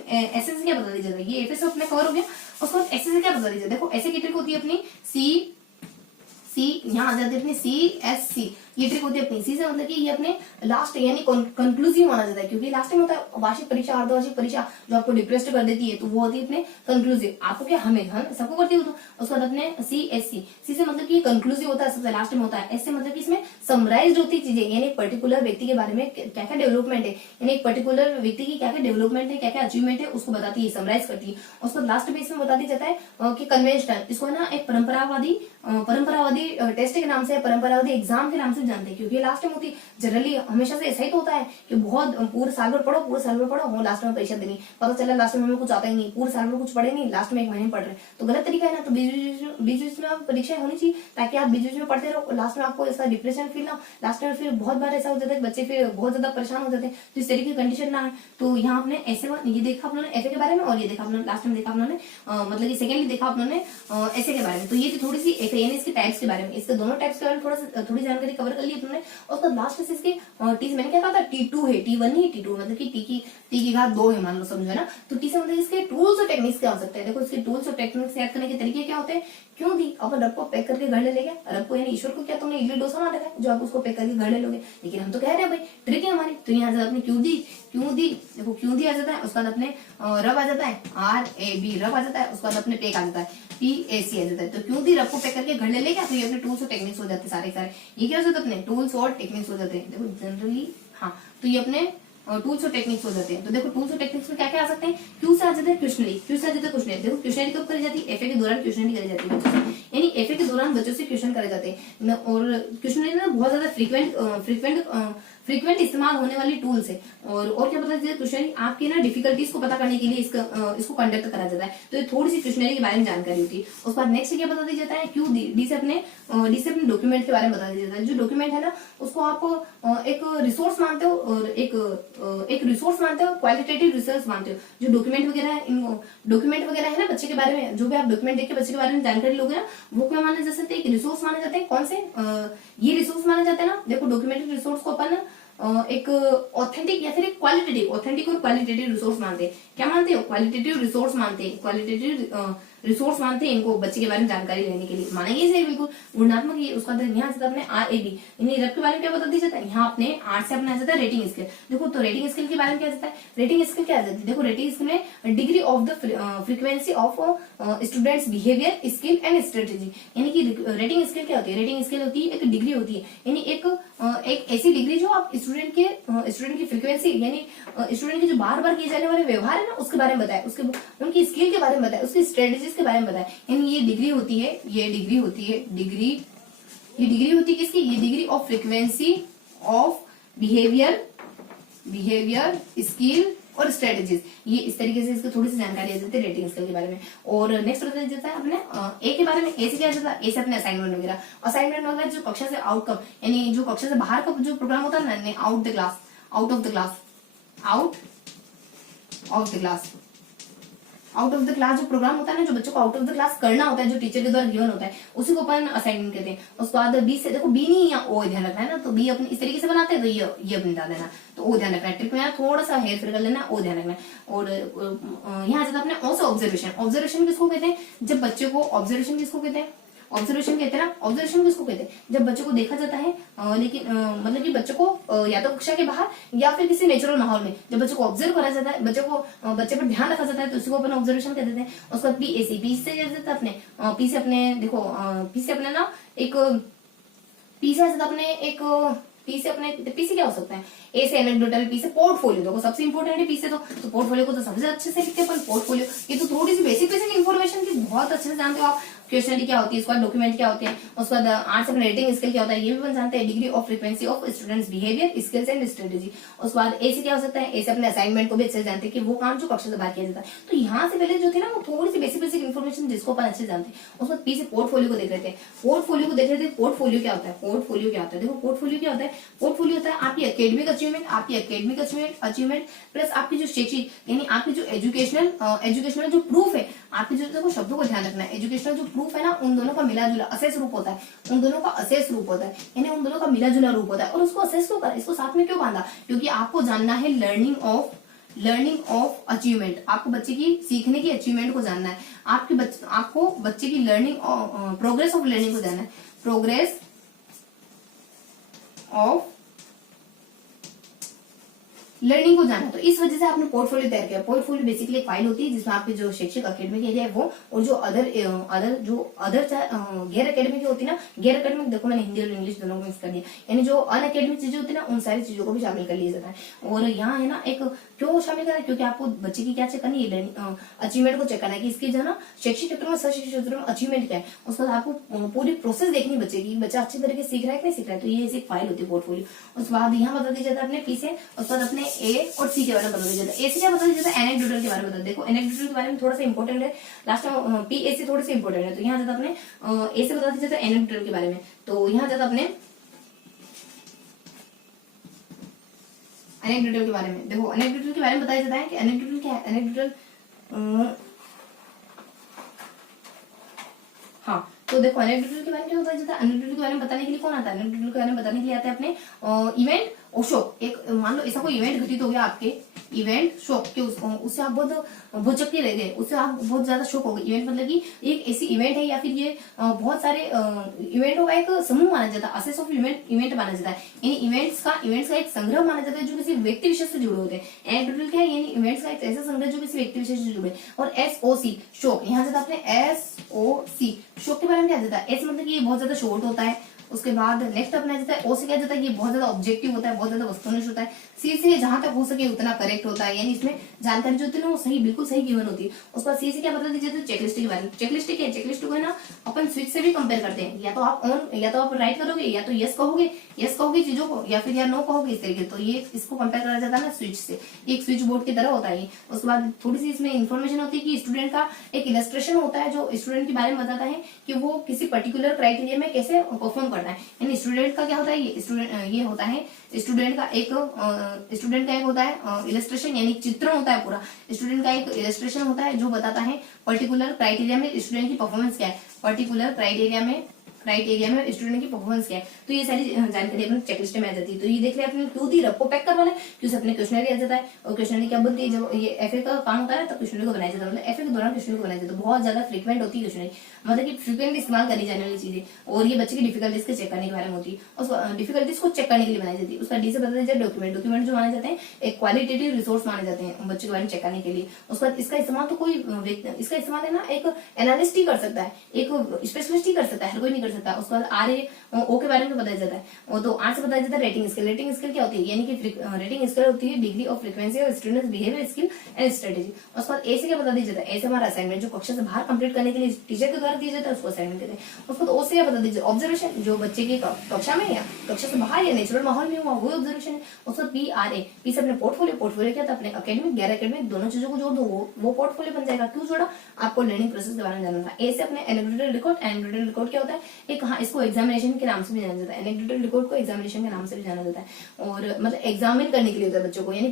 से क्या बता दीजिए, ये एफए से अपने कवर हो गया। उसके बाद ऐसे से क्या बता दीजिए, देखो ऐसे की ट्रिक होती है अपनी सी, यहाँ आ जाती है अपनी CSC। ये ट्रिक होती है अपनी सी से, मतलब कि ये अपने लास्ट यानी कंक्लूसिव माना जाता है, क्योंकि लास्ट में होता है वार्षिक परीक्षा, अर्धवार्षिक परीक्षा जो आपको डिप्रेस्ड कर देती है, तो वो होती है अपने कंक्लूसिव। आपको क्या, हमें सबको करती हो। तो उसके बाद अपने CSC, सी से मतलब कि कंक्लूसिव होता है, सबसे लास्ट में होता है। ऐसे मतलब कि इसमें समराइज्ड होती चीजें, यानी एक पर्टिकुलर व्यक्ति के बारे में क्या क्या डेवलपमेंट है, यानी एक पर्टिकुलर व्यक्ति की क्या क्या डेवलपमेंट है, क्या क्या अचीवमेंट है, उसको बताती है, समराइज करती है। उसको लास्ट में इसमें बता दिया जाता है कि कन्वेंशनल, इसको ना एक परंपरावादी टेस्ट के नाम से, परंपरावादी एग्जाम के नाम से जानते हैं, क्योंकि लास्ट में होती जनरली हमेशा से ऐसा ही तो होता है कि बहुत पूरे साल भर पढ़ो हो, लास्ट में परीक्षा देनी, पता चला लास्ट में हमें कुछ आता ही नहीं, पूरे साल भर कुछ पढ़े नहीं, लास्ट में एक महीने में पढ़ रहे, तो गलत तरीका है ना। तो बीच में परीक्षाएं होनी चाहिए, ताकि आप बीच में पढ़ते रहो, लास्ट में आपको ऐसा डिप्रेशन फील ना हो। लास्ट में फिर बहुत बार ऐसा हो जाता है बच्चे फिर बहुत ज्यादा परेशान हो जाते हैं, तो इस तरीके की कंडीशन ना है। तो यहाँ आपने ऐसे ये देखा आपने एफए के बारे में, और ये देखा आपने लास्ट में देखा आपने मतलब कि सेकेंडली देखा आपने ऐसे के बारे में। तो ये थी थोड़ी सी एफए यानी इसके टाइप्स के बारे में, इसके दोनों टाइप्स के बारे में थोड़ी जानकारी कवर कर ली अपने। और उसका लास्ट से इसके टी से मैंने क्या कहा था, T2 है, T1 नहीं T2, मतलब कि टी की घात 2 है, मान लो, समझो ना। तो टी से मतलब इसके टूल्स और टेक्निक्स क्या हो सकते हैं। देखो इसके टूल्स और टेक्निक्स याद करने के तरीके क्या होते हैं। क्यों दी, अपन रब को पैक करके घर ले लेंगे, रब को यानी ईश्वर को क्या तुमने इडली डोसा बना रखा है जो आप उसको पैक करके घर ले लोगे, लेकिन हम तो कह रहे हैं भाई ट्रिक है हमारी। तो यहाँ से अपने क्यों दी, देखो क्यों दी आ जाता है, उसके बाद अपने रब आ जाता है, RAB रब आ जाता है, उसके बाद अपने पेक आ जाता है, PAC आ जाता है। तो क्यों दी रब को पैक करके घर ले लेगा, तो ये अपने टूल्स और टेक्निक्स हो जाते हैं सारे। ये क्या हो जाते हैं, अपने टूल्स और टेक्निक्स हो जाते हैं। देखो जनरली हाँ, तो ये अपने टूल्स और टेक्निक्स हो जाते हैं। तो देखो टूल्स और टेक्निक्स में क्या क्या आ सकते हैं। क्यू से आ जाते हैं क्वेश्चनरी, देखो क्वेश्चनरी कब करी जाती है, एफए के दौरान क्वेश्चनरी करी जाती है बच्चों से, यानी एफए के दौरान बच्चों से क्वेश्चन करे जाते हैं। और क्वेश्चनरी ना बहुत ज्यादा फ्रीक्वेंट इस्तेमाल होने वाली टूल्स है। और क्या पता चलता है, क्वेश्चनरी आपकी ना डिफिकल्टीज को पता करने के लिए इसको कंडक्ट करा जाता है। तो ये थोड़ी सी क्वेश्चनरी के बारे में जानकारी होती है। उसके बाद नेक्स्ट क्या बता दिया जाता है, क्यू डी से अपने डॉक्यूमेंट के बारे में बता दिया जाता है। जो डॉक्यूमेंट है ना, उसको आप एक रिसोर्स मानते हो, और एक रिसोर्स मानते हो, क्वालिटेटिव रिसोर्स मानते हो। जो डॉक्यूमेंट वगैरह है ना बच्चे के बारे में, जो भी आप डॉक्यूमेंट देख के बच्चे के बारे में जानकारी लोगे ना, वो क्या माने जा सकते हैं, रिसोर्स माने जाते हैं। कौन से ये रिसोर्स माने जाते हैं ना, देखो डॉक्यूमेंटेड रिसोर्स को अपन एक ऑथेंटिक या फिर एक क्वालिटेटिव, ऑथेंटिक और क्वालिटेटिव रिसोर्स मानते हैं। क्या मानते हो, क्वालिटेटिव रिसोर्स मानते हैं, रिसोर्स मानते हैं इनको बच्चे के बारे में जानकारी लेने के लिए। मानेंगे इसे बिल्कुल गुणात्मक। ये उसका यहाँ से अपने RAB यानी रब के बारे में क्या बता दिया जाता है, यहाँ अपने आर्ट से अपना आ जाता है रेटिंग स्केल। देखो तो रेटिंग स्केल के बारे में क्या जाता है, रेटिंग स्केल क्या आ जाती है, देखो रेटिंग स्केल में degree of the frequency of students behaviour, skill and strategy. यानी कि रेटिंग स्केल क्या होती है, रेटिंग स्केल होती है एक डिग्री होती है, यानी एक ऐसी डिग्री जो आप स्टूडेंट की फ्रीक्वेंसी यानी स्टूडेंट के जो बार बार किए जाने वाले व्यवहार है ना, उसके बारे में बताए, उसके उनकी स्किल के बारे में बताए, उसकी स्ट्रेटेजीज के बारे में बताए। यानी ये डिग्री होती है, ये डिग्री होती है किसकी, ये degree of frequency of behaviour, skill और स्ट्रेटेजीज। ये इस तरीके से इसको थोड़ी सी जानकारी आ जाती है रेटिंग स्केल के बारे में। और नेक्स्ट बता जाता है अपने ए के बारे में। ए से क्या जाता है, ए से अपने असाइनमेंट वगैरह जो कक्षा से आउटकम यानी जो कक्षा से बाहर का जो प्रोग्राम होता है ना, आउट ऑफ द क्लास जो प्रोग्राम होता है ना, जो बच्चों को आउट ऑफ द क्लास करना होता है, जो टीचर के द्वारा गिवन होता है, उसी को अपन असाइनमेंट कहते हैं। उसके बाद बी से देखो, बी नहीं या ओ ध्यान रखना है ना, तो बी अपने इस तरीके से बनाते हैं, तो ये अपने बता देना, तो ओ ध्यान रखना है। ट्रिक में यहाँ थोड़ा सा हेर फेर कर लेना, ओ ध्यान रखना है। और यहाँ जाता अपने ओ से ऑब्जर्वेशन किसको कहते हैं, जब बच्चे को ऑब्जर्वेशन किसको कहते हैं, ऑब्जर्वेशन कहते हैं ना, ऑब्जर्वेशन किसको कहते हैं, जब बच्चों को देखा जाता है, लेकिन मतलब कि बच्चों को या तो कक्षा के बाहर या फिर किसी नेचुरल माहौल में जब बच्चों को ऑब्जर्व करा जाता है, बच्चे पर ध्यान रखा जाता है, तो उसी को अपन ऑब्जर्वेशन कह देते हैं। उसके बाद पी से अपने पी से अपने देखो पी से अपने ना एक पी से अपने एक पी से क्या हो सकता है, ए से एनेक्डोटल, पी से पोर्टफोलियो। देखो सबसे इंपॉर्टेंट है पी से, तो पोर्टफोलियो को तो सबसे अच्छे से लिखते हैं अपन पोर्टफोलियो। ये तो थोड़ी सी बेसिक इन्फॉर्मेशन की बहुत अच्छे से जानते हो आप। क्वेश्चनरी क्या होती है, उसके बाद डॉक्यूमेंट क्या होते हैं, उसके बाद आर्ट्स अपने रेटिंग स्किल क्या होता है, ये भी अपन जानते हैं, degree of frequency of students behaviour skills and strategy. उसके बाद ए से क्या हो सकता है, ए से अपने असाइनमेंट को भी अच्छे से जानते हैं कि वो काम जो कक्षा से बाहर किया जाता है। तो यहाँ से पहले जो थी ना वो थोड़ी सी बेसिक इन्फॉर्मेशन जिसको अपन अच्छे से जानते हैं। उसके बाद पी से पोर्टफोलियो को देख रहे थे, पोर्टफोलियो को देख रहे थे। पोर्टफोलियो क्या होता है, पोर्टफोलियो क्या होता है, देखो पोर्टफोलियो क्या होता है, पोर्टफोलियो होता है आपकी एकेडमिक अचीवमेंट प्लस आपकी जो शैक्षिक यानी आपकी जो एजुकेशनल जो प्रूफ है, आपके जो देखो शब्दों को ध्यान रखना है, एजुकेशनल जो प्रूफ है ना उन दोनों का मिला जुला असेस रूप होता है, उन दोनों का असेस रूप होता है, यानी उन दोनों का मिला जुला रूप होता है। और उसको असेस क्यों करा, इसको साथ में क्यों बांधा, क्योंकि आपको जानना है लर्निंग ऑफ अचीवमेंट, आपको बच्चे की सीखने की अचीवमेंट को जानना है, आपको बच्चे की लर्निंग प्रोग्रेस ऑफ लर्निंग को जानना है, प्रोग्रेस ऑफ लर्निंग को जाना। तो इस वजह से आपने पोर्टफोलियो तैयार किया। पोर्टफोलियो बेसिकली एक फाइल होती है जिसमें आपके जो शैक्षिक अकेडमिक एरिया है वो, और जो अदर गैर अकेडमिक होती है ना, गैर अकेडमिक देखो मैंने हिंदी और इंग्लिश दोनों को मिक्स कर दिया, यानी जो अन अकेडमिक चीजें होती है ना उन सारी चीजों को भी शामिल कर लिया जाता है। और यहाँ है ना एक क्यों शामिल करा है, क्योंकि आपको बच्चे की क्या चेक करनी है, अचीवमेंट को चेक करना है कि इसकी जो है ना शैक्षिक क्षेत्र में शैक्षिक क्षेत्र में अचीवमेंट क्या है। उसके बाद आपको पूरी प्रोसेस देखनी है बच्चे की, बच्चा अच्छी तरीके से सीख रहा है कि नहीं सीख रहा है। तो ये ऐसी फाइल होती है पोर्टफोलियो। उसके बाद यहाँ बता दिया जाता है अपने पी से, उसके बाद अपने ए और सी के बारे में बता दिया जाता है। ए से क्या बता दिया जाता है, एनेक्डोटल के बारे में बता। देखो एनेक्डोटल के बारे में थोड़ा सा इंपॉर्टेंट है, लास्ट में पी ए से थोड़े से इंपॉर्टेंट है। तो यहाँ जाता अपने ए से बता दिया जाता है एनेक्डोटल के बारे में। तो यहाँ जाता अपने एनेक्डोटल के बारे में। देखो एनेक्डोटल के बारे में बताया जाता है कि एनेक्डोटल क्या है, एनेक्डोटल हाँ तो देखो एनेक्डोटल के बारे में क्या बताया जाता है, एनेक्डोटल के बारे में बताने के लिए कौन आता है, एनेक्डोटल के बारे में बताने के लिए आते हैं अपने इवेंट और शोक। एक मान लो ऐसा कोई इवेंट घटित हो गया आपके, इवेंट शोक के उससे आप बहुत चक्के रह गए, उससे आप बहुत ज्यादा शोक हो गए। इवेंट मतलब कि एक ऐसी इवेंट है या फिर ये बहुत सारे इवेंटों का एक समूह माना जाता है, असेस ऑफ इवेंट माना जाता है, यानी इवेंट्स का एक संग्रह माना जाता है जो किसी व्यक्ति विशेष से जुड़े होते हैं। एनेक्डोटल क्या है, यानी इवेंट्स का एक ऐसा संग्रह जो किसी व्यक्ति विशेष से जुड़े। और SOC शोक, यहाँ जाता अपने SOC शोक के बारे में क्या जाता है, एस मतलब कि ये बहुत ज्यादा शॉर्ट होता है। उसके बाद नेक्स्ट अपना जाता है ओ से क्या जाता है, ये बहुत ज्यादा ऑब्जेक्टिव होता है, बहुत ज्यादा वस्तुनिष्ठ होता है। सी से जहां तक हो सके उतना करेक्ट होता है, यानी इसमें जानकारी जो होती है ना वो सही बिल्कुल सही गिवन होती है। उसके बाद सी से क्या बता दीजिए तो चेकलिस्ट के बारे में। चेकलिस्ट क्या है, चेकलिस्ट को है ना अपन स्विच से भी कंपेयर करते हैं, या तो आप ऑन या तो आप राइट करोगे, या तो यस कहोगे चीजों को, या फिर या नो कहोगे, इस तरीके। तो ये इसको कंपेयर करा जाता है ना स्विच से, एक स्विच बोर्ड की तरह होता है। उसके बाद थोड़ी सी इसमें इन्फॉर्मेशन होती है कि स्टूडेंट का एक इलस्ट्रेशन होता है जो स्टूडेंट के बारे में बताता है कि वो किसी पर्टिकुलर क्राइटेरिया में कैसे परफॉर्म करता है। यानी स्टूडेंट का क्या होता है, ये होता है स्टूडेंट का एक होता है इलस्ट्रेशन, यानी चित्रण होता है पूरा। स्टूडेंट का एक इलस्ट्रेशन होता है जो बताता है पर्टिकुलर क्राइटेरिया में स्टूडेंट की परफॉर्मेंस क्या है, पर्टिकुलर क्राइटेरिया में स्टूडेंट की परफॉर्मेंस क्या है। तो ये सारी जानकारी अपने चेकलिस्ट में आ जाती है। तो ये देख रहे हैं अपने टू दी रफ को पैक करवाना है कि उसे अपने क्वेश्चनरी आ जाता है। और क्वेश्चनरी क्या बनती है, जब ये एफए का काम होता है तब क्वेश्चनरी को बनाया जाता है, मतलब एफए के दौरान क्वेश्चनरी को बनाया जाता है। बहुत ज्यादा फ्रीक्वेंट होती है क्वेश्चनरी, मतलब कि फ्रीक्वेंटली इस्तेमाल करी जाने वाली चीजें। और ये बच्चे की डिफिकल्टीज को चेक करने के बारे में होती है, और डिफिकल्टीज को चेक करने के लिए बनाई जाती है। उसका डी से बता दीजिए डॉक्यूमेंट जो माने जाते हैं एक क्वालिटेटिव रिसोर्स माने जाते हैं बच्चे के बारे में चेक करने के लिए। उसके बाद इसका इस्तेमाल तो इसका इस्तेमाल है ना एक एनालिस्ट ही कर सकता है, एक स्पेशलिस्ट ही कर सकता है, हर कोई नहीं कर सकता। उसके बाद आर ओ के बारे में बताया जाता है, और तो आर से बताया जाता है रेटिंग स्केल। रेटिंग स्केल क्या होती है, यानी कि रेटिंग स्केल होती है degree of frequency of students behaviour skill and strategy. उसके बाद ए से क्या बता दिया जाता है, ए से हमारा असाइनमेंट जो कक्षा से बाहर कंप्लीट करने के लिए टीचर के द्वारा दिया जाता है उसको असाइनमेंट कहते हैं। उसके बाद ओ से क्या बता दीजिए ऑब्जर्वेशन, जो बच्चे की कक्षा में या कक्षा से बाहर या नेचुरल माहौल में हुआ वो ऑब्जर्वेशन है। उसके बाद पी से अपने पोर्टफोलियो क्या था, अपने अकेडमिक गैर अकेडमिक दोनों चीजों को जोड़ दो वो पोर्टफोलियो बन जाएगा। क्यों जोड़ा, आपको लर्निंग प्रोसेस के बारे में जानना था। ए से अपने एनेक्डोटल रिकॉर्ड क्या होता है, एक हाँ इसको एग्जामिनेशन के नाम से भी जाना जाता है, एनेक्डोटल रिकॉर्ड को एग्जामिनेशन के नाम से भी जाना जाता है। और मतलब एग्जामिन करने के लिए होता है बच्चों को, यानी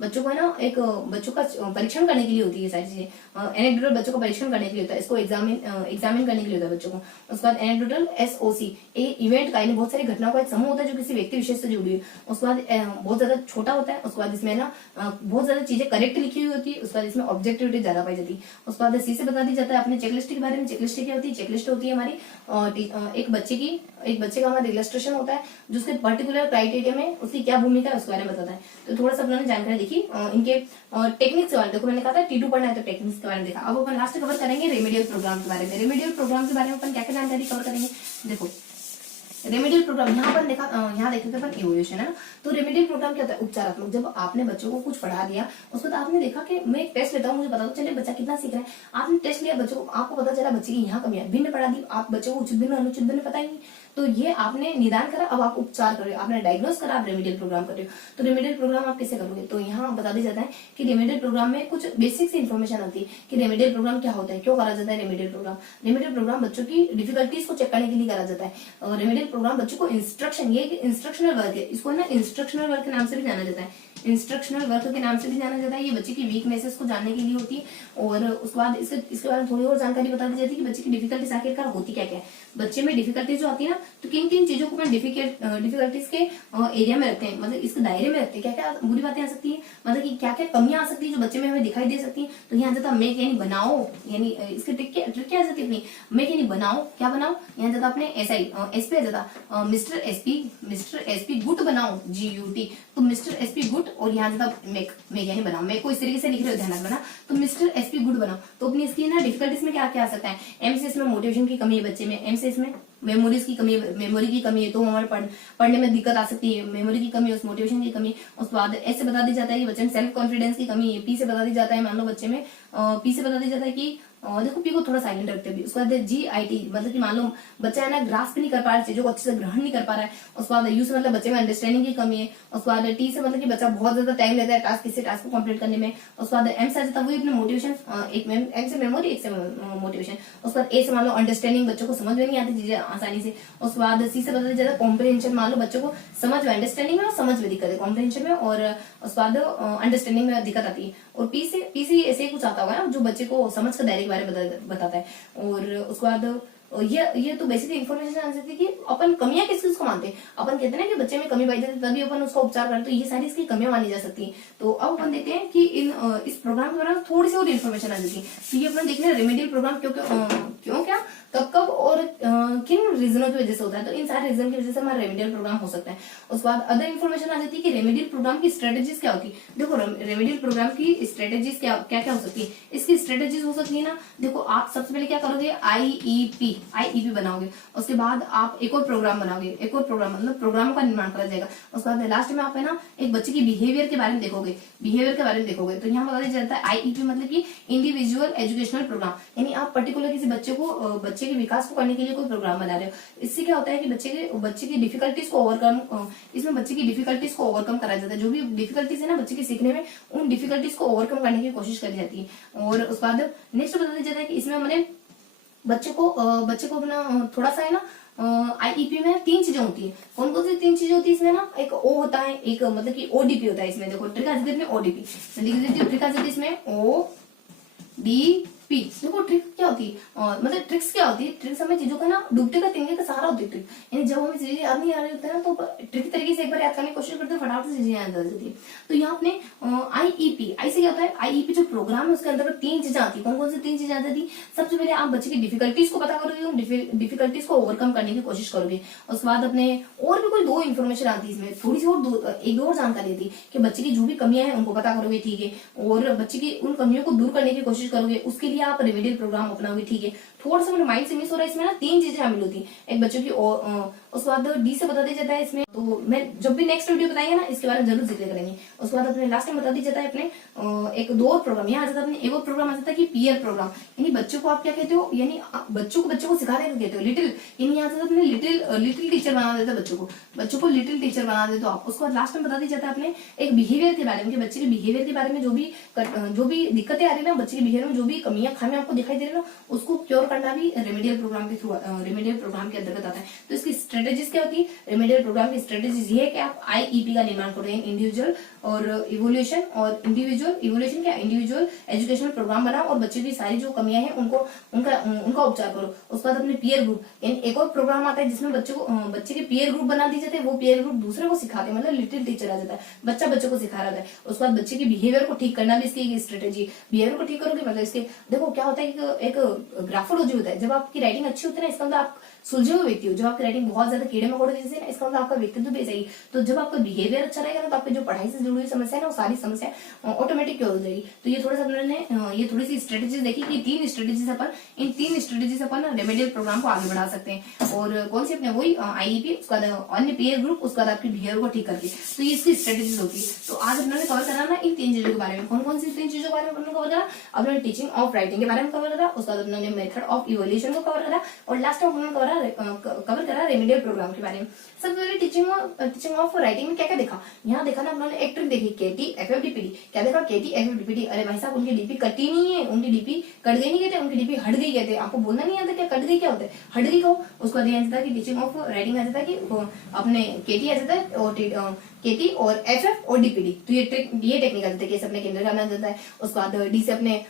बच्चों को है ना एक बच्चों का परीक्षण करने के लिए होती है सारी चीजें। एनेक्डोटल बच्चों का परीक्षण करने के लिए होता है, इसको एग्जामिन करने के लिए होता है बच्चों को। उसके बाद एनेक्डोटल SOC इवेंट का, यानी बहुत सारी घटनाओं का एक समूह होता है जो किसी व्यक्ति विशेष से जुड़ी है। उसके बाद बहुत ज्यादा छोटा होता है। उसके बाद इसमें ना बहुत ज्यादा चीजें करेक्ट लिखी हुई होती है। उसके बाद इसमें ऑब्जेक्टिविटी ज्यादा पाई जाती है। उसके बाद सी से बता दी जाता है अपने चेकलिस्ट के बारे में। चेकलिस्ट क्या होती है, चेकलिस्ट होती है हमारी एक बच्चे का हमारा इलस्ट्रेशन होता है जो उसके पर्टिकुलर क्राइटेरिया में उसकी क्या भूमिका है उसके बारे में बताता है। तो थोड़ा सा अपने जानकारी देखी इनके टेक्निक्स के बारे में। देखो मैंने कहा था T2 पढ़ना है तो टेक्निक्स के बारे में देखा। अब अपन लास्ट कवर करेंगे रेमेडियल प्रोग्राम के बारे में। रेमेडियल प्रोग्राम के बारे में अपन क्या क्या जानकारी कवर करेंगे, देखो रेमेडियल प्रोग्राम यहाँ पर देखा, यहाँ देखे थे अपन इवोल्यूशन है ना। तो रेमेडियल प्रोग्राम क्या होता है, उपचारात्मक। जब आपने बच्चों को कुछ पढ़ा दिया, उसके बाद आपने देखा कि मैं एक टेस्ट लेता हूँ, मुझे पता तो चले बच्चा कितना सीख रहा है। आपने टेस्ट लिया बच्चों को, आपको पता चला बच्चे की यहाँ कमियां, भिन्न पढ़ा दी, आप बच्चों को उचित भिन्न अनुचित भिन्न पता ही नहीं। तो ये आपने निदान करा, अब आप उपचार कर रहे हो, आपने डायग्नोस करा, आप रेमेडियल प्रोग्राम कर रहे हो। तो रेमेडियल प्रोग्राम आप कैसे करोगे, तो यहाँ बता दिया जाता है कि रेमेडियल प्रोग्राम में कुछ बेसिक सी इन्फॉर्मेशन आती है कि रेमेडियल प्रोग्राम क्या होता है, क्यों करा जाता है रेमेडियल प्रोग्राम। रेमेडियल प्रोग्राम बच्चों की डिफिकल्टीज को चेक करने के लिए करा जाता है। और रेमेडियल प्रोग्राम बच्चों को इंस्ट्रक्शन, ये इंस्ट्रक्शनल वर्क है, इसको ना इंस्ट्रक्शनल वर्क के नाम से भी जाना जाता है, इंस्ट्रक्शनल वर्क के नाम से भी जाना जाता है। ये बच्चे की वीकनेसेस को जानने के लिए होती है। और उसके बाद इसके बारे में थोड़ी और जानकारी बता दी जाती है कि बच्चे की डिफिकल्टीज आखिरकार होती क्या क्या है। बच्चे में डिफिकल्टीज जो आती है ना, तो किन किन चीजों को डिफिकल्टीज के एरिया में रखते हैं, मतलब इसके दायरे में रखते हैं, क्या क्या बुरी बातें आ सकती है, मतलब कि क्या क्या कमियां आ सकती है जो बच्चे में हमें दिखाई दे सकती है। तो यहाँ जाता मेक यानी बनाओ, यानी इसके ट्रिक क्या आ जाती है अपनी, मेक यानी बनाओ, क्या बनाओ। यहाँ जाता अपने एस पे आ जाता मिस्टर एसपी गुड बनाओ, GUT। तो मिस्टर एसपी गुड, और यहाँ जाता मेक यानी बनाओ। मेक को इस तरीके से लिख रहे हो, ध्यान रखना। तो मिस्टर एसपी गुड बनाओ। तो अपनी इसकी ना डिफिकल्टीज में क्या क्या आ सकता है, एम से इसमें मोटिवेशन की कमी है बच्चे में, एम से इसमें मेमोरीज की कमी है, मेमोरी की कमी है, तो हमारे पढ़ने में दिक्कत आ सकती है, मेमोरी की कमी है, उस मोटिवेशन की कमी है। उसके बाद एस से बता दी जाता है कि बच्चे में सेल्फ कॉन्फिडेंस की कमी है, पी से बता दी जाता है, मान लो बच्चे में पी से बता दी जाता है कि देखो पी को थोड़ा साइलेंट रखते हैं। उसके बाद GIT, मतलब कि मान लो बच्चा है ना ग्रास्प नहीं कर पा रहा है, चीजों को अच्छे से ग्रहण नहीं कर पा रहा है। उसके बाद यू से मतलब बच्चे में अंडरस्टैंडिंग की कमी है। उसके बाद टी से मतलब कि बच्चा बहुत ज्यादा टाइम लेता है टास्क को कंप्लीट करने में। उसके बाद एम से आ जाता है वही अपने मोटिवेशन, एक एम से मेमोरी, एक से मोटिवेशन। उसके बाद ए से मान लो अंडरस्टैंडिंग, बच्चों को समझ में नहीं आती चीजें आसानी से। उसके बाद सी से बता जाता है कॉम्प्रिहेंशन, मान लो बच्चों को समझ में, अंडरस्टैंडिंग में और समझ में दिक्कत है, कॉम्प्रिहेंशन में, और उसके बाद अंडरस्टैंडिंग में दिक्कत आती है। और पी से ऐसे कुछ आता होगा ना जो बच्चे को समझ के दायरे के बारे में बताता है। और उसके बाद ये तो बेसिकली इन्फॉर्मेशन आ जाती है कि अपन कमियां किस चीज को मानते हैं। अपन कहते हैं ना कि बच्चे में कमी पाई जाती है तभी अपन उसका उपचार करते, तो ये सारी इसकी कमियां मानी जा सकती है। तो अब अपन देखते हैं कि इस प्रोग्राम के बारे में थोड़ी सी और इन्फॉर्मेशन आ जाती है। तो ये अपन देखते हैं रेमेडियल प्रोग्राम क्यों क्या कब और किन रीजनों की वजह से होता है। तो इन सारे रीजन की वजह से हमारा रेमेडियल प्रोग्राम हो सकता है। उसके बाद अदर इन्फॉर्मेशन आ जाती है कि रेमेडियल प्रोग्राम की स्ट्रेटेजीज क्या होती है। देखो रेमेडियल प्रोग्राम की स्ट्रेटेजीज क्या क्या हो सकती है, इसकी स्ट्रेटेजीज हो सकती है ना। देखो आप सबसे पहले क्या करोगे, IEP बनाओगे। उसके बाद आप एक और प्रोग्राम बनाओगे, एक और प्रोग्राम मतलब प्रोग्राम का निर्माण करा जाएगा। उसके बाद लास्ट में आप है ना एक बच्चे की बिहेवियर के बारे में देखोगे, तो यहाँ बता दिया जाता है IEP मतलब कि इंडिविजुअल एजुकेशनल प्रोग्राम, यानी आप पर्टिकुलर किसी बच्चे के विकास को करने के लिए कोई प्रोग्राम बना रहे हो। इससे क्या होता है कि बच्चे की डिफिकल्टीज को ओवरकम, इसमें बच्चे की डिफिकल्टीज को ओवरकम कराया जाता है। जो भी डिफिकल्टीज है ना बच्चे के सीखने में, उन डिफिकल्टीज को ओवरकम करने की कोशिश करी जाती है। और उसके बाद नेक्स्ट बता दिया जाता है कि इसमें हमने बच्चे को अपना थोड़ा सा है ना IEP में 3 चीजें होती है। कौन कौन सी 3 चीजें होती है इसमें ना, एक O होता है, एक मतलब कि ODP होता है। इसमें देखो ट्रिक आ जाती है ODP, ट्रिक आ जाती है इसमें ODP। देखो ट्रिक क्या होती है, मतलब ट्रिक्स क्या होती है, ट्रिक्स हमें चीजों का ना डूबते का तिनके का सहारा होती है ट्रिक। यानी जब हमें चीजें याद नहीं आ रही होती है ना तो ट्रिक तरीके से एक बार याद करने की कोशिश करते हैं, फटाफट से चीजें याद आ जाती है। तो यहाँ अपने IEP, आई से क्या होता है, IEP जो प्रोग्राम है उसके अंदर 3 चीजें आती है। कौन कौन सी 3 चीजें आ जाती है, सबसे पहले आप बच्चे की डिफिकल्टीज को पता करोगे, उन डिफिकल्टीज को ओवरकम करने की कोशिश करोगे। उसके बाद अपने और भी कोई 2 इन्फॉर्मेशन आती है इसमें, थोड़ी सी और एक दो और जानकारी आती है कि बच्चे की जो भी कमियां हैं उनको पता करोगे, ठीक है, और बच्चे की उन कमियों को दूर करने की कोशिश करोगे। उसके लिए आप रेमेडियल प्रोग्राम अपनाओगे, ठीक है। थोड़ा सा मेरे माइंड से मिस हो रहा है, इसमें ना 3 चीजें शामिल होती है, एक बच्चों की उसके बाद D से बता दिया जाता है इसमें। तो मैं जब भी नेक्स्ट वीडियो बताएंगे ना इसके बारे में जरूर जिक्र करेंगे। उसके बाद अपने लास्ट में बता दिया जाता है अपने एक 2 और प्रोग्राम, यहाँ आ जाता है अपने एक और प्रोग्राम आ जाता है कि पीयर प्रोग्राम, यानी बच्चों को आप क्या कहते हो, यानी बच्चों को सिखाने को कहते हो लिटिल, यानी यहाँ से अपने लिटिल टीचर बना देता है बच्चों को लिटिल टीचर बना देते हो आप। उसके बाद लास्ट में बता दिया जाता है अपने एक बिहेवियर के बारे में, बच्चे के बिहेवियर के बारे में जो भी दिक्कतें आ रही है ना, बच्चे के बिहेवियर में जो भी कमियां खामियां आपको दिखाई दे रही है ना, उसको क्योर करना भी रेमेडियल प्रोग्राम के थ्रू, रेमेडियल प्रोग्राम के अंतर्गत आता है। तो इसकी स्ट्रेटेजीज क्या होती है, रेमेडियल प्रोग्राम की स्ट्रेटेजीज ये है कि आप IEP का निर्माण करो, इंडिविजुअल और इवोल्यूशन, और इंडिविजुअल एजुकेशनल प्रोग्राम बनाओ और बच्चे की सारी जो कमियां हैं उनका उपचार करो। उसके बाद अपने पीयर ग्रुप, यानी एक और प्रोग्राम आता है जिसमें बच्चे के पीयर ग्रुप बना दिए जाते हैं, वो पीयर ग्रुप दूसरे को सिखाते हैं, मतलब लिटिल टीचर आ जाता है, बच्चे को सिखा रहा है। उसके बाद बच्चे की बिहेवियर को ठीक करना भी इसकी स्ट्रेटेजी, बिहेवियर को ठीक करोगे मतलब इसके देखो क्या होता है, एक ग्राफोलॉजी होता है, जब आपकी राइटिंग अच्छी होती है ना इसका मतलब आप सुलझे हुए व्यक्ति हो, जब आपकी राइटिंग बहुत ज्यादा कीड़े मकोड़े जैसे ना, इसका मतलब आपका व्यक्तित्व भी सही। तो जब आपका बिहेवियर अच्छा रहेगा ना, तो आपकी जो पढ़ाई से जुड़ी हुई समस्या है ना, वो सारी समस्या ऑटोमेटिक हो जाएगी। तो ये थोड़ा सा हमने ये थोड़ी सी स्ट्रेटेजीज देखी कि इन तीन स्ट्रेटेजी से अपन रेमेडियल प्रोग्राम को आगे बढ़ा सकते हैं। और कौन सी अपने वही IEP, उसका अन्य पीयर ग्रुप, उसका आपकी बिहेवियर को ठीक करके, तो ये इसकी स्ट्रेटेजीज होती है। तो आज अपने कवर करा ना इन 3 चीजों के बारे में। कौन कौन सी 3 चीजों के बारे में अपने कवर करा? अपने टीचिंग ऑफ राइटिंग के बारे में कवर करा, उसका अपने मेथड ऑफ इवोल्यूशन को कवर करा, और लास्ट में कवर करा रेमेडियल प्रोग्राम के बारे में। सबसे पहले टीचिंग ऑफ राइटिंग में क्या क्या देखा? यहाँ देखा ना अपने एक ट्रिक देखी, KT FF DPD। क्या देखा? KT FF DPD। अरे भाई साहब, उनकी डीपी कटी नहीं है, उनकी डीपी कट गई नहीं कहते, उनकी डीपी हट गई कहते। आपको बोलना नहीं आता क्या कट गई क्या होता है? हट गई कहो। उसको आ जाता है कि टीचिंग ऑफ राइटिंग आ जाता है कि अपने KT आ जाता है और KT और FF और DPD। तो ये टेक्निक आ जाता है। K से अपने किंडरगार्टन आ जाता है, उसके बाद D से अपने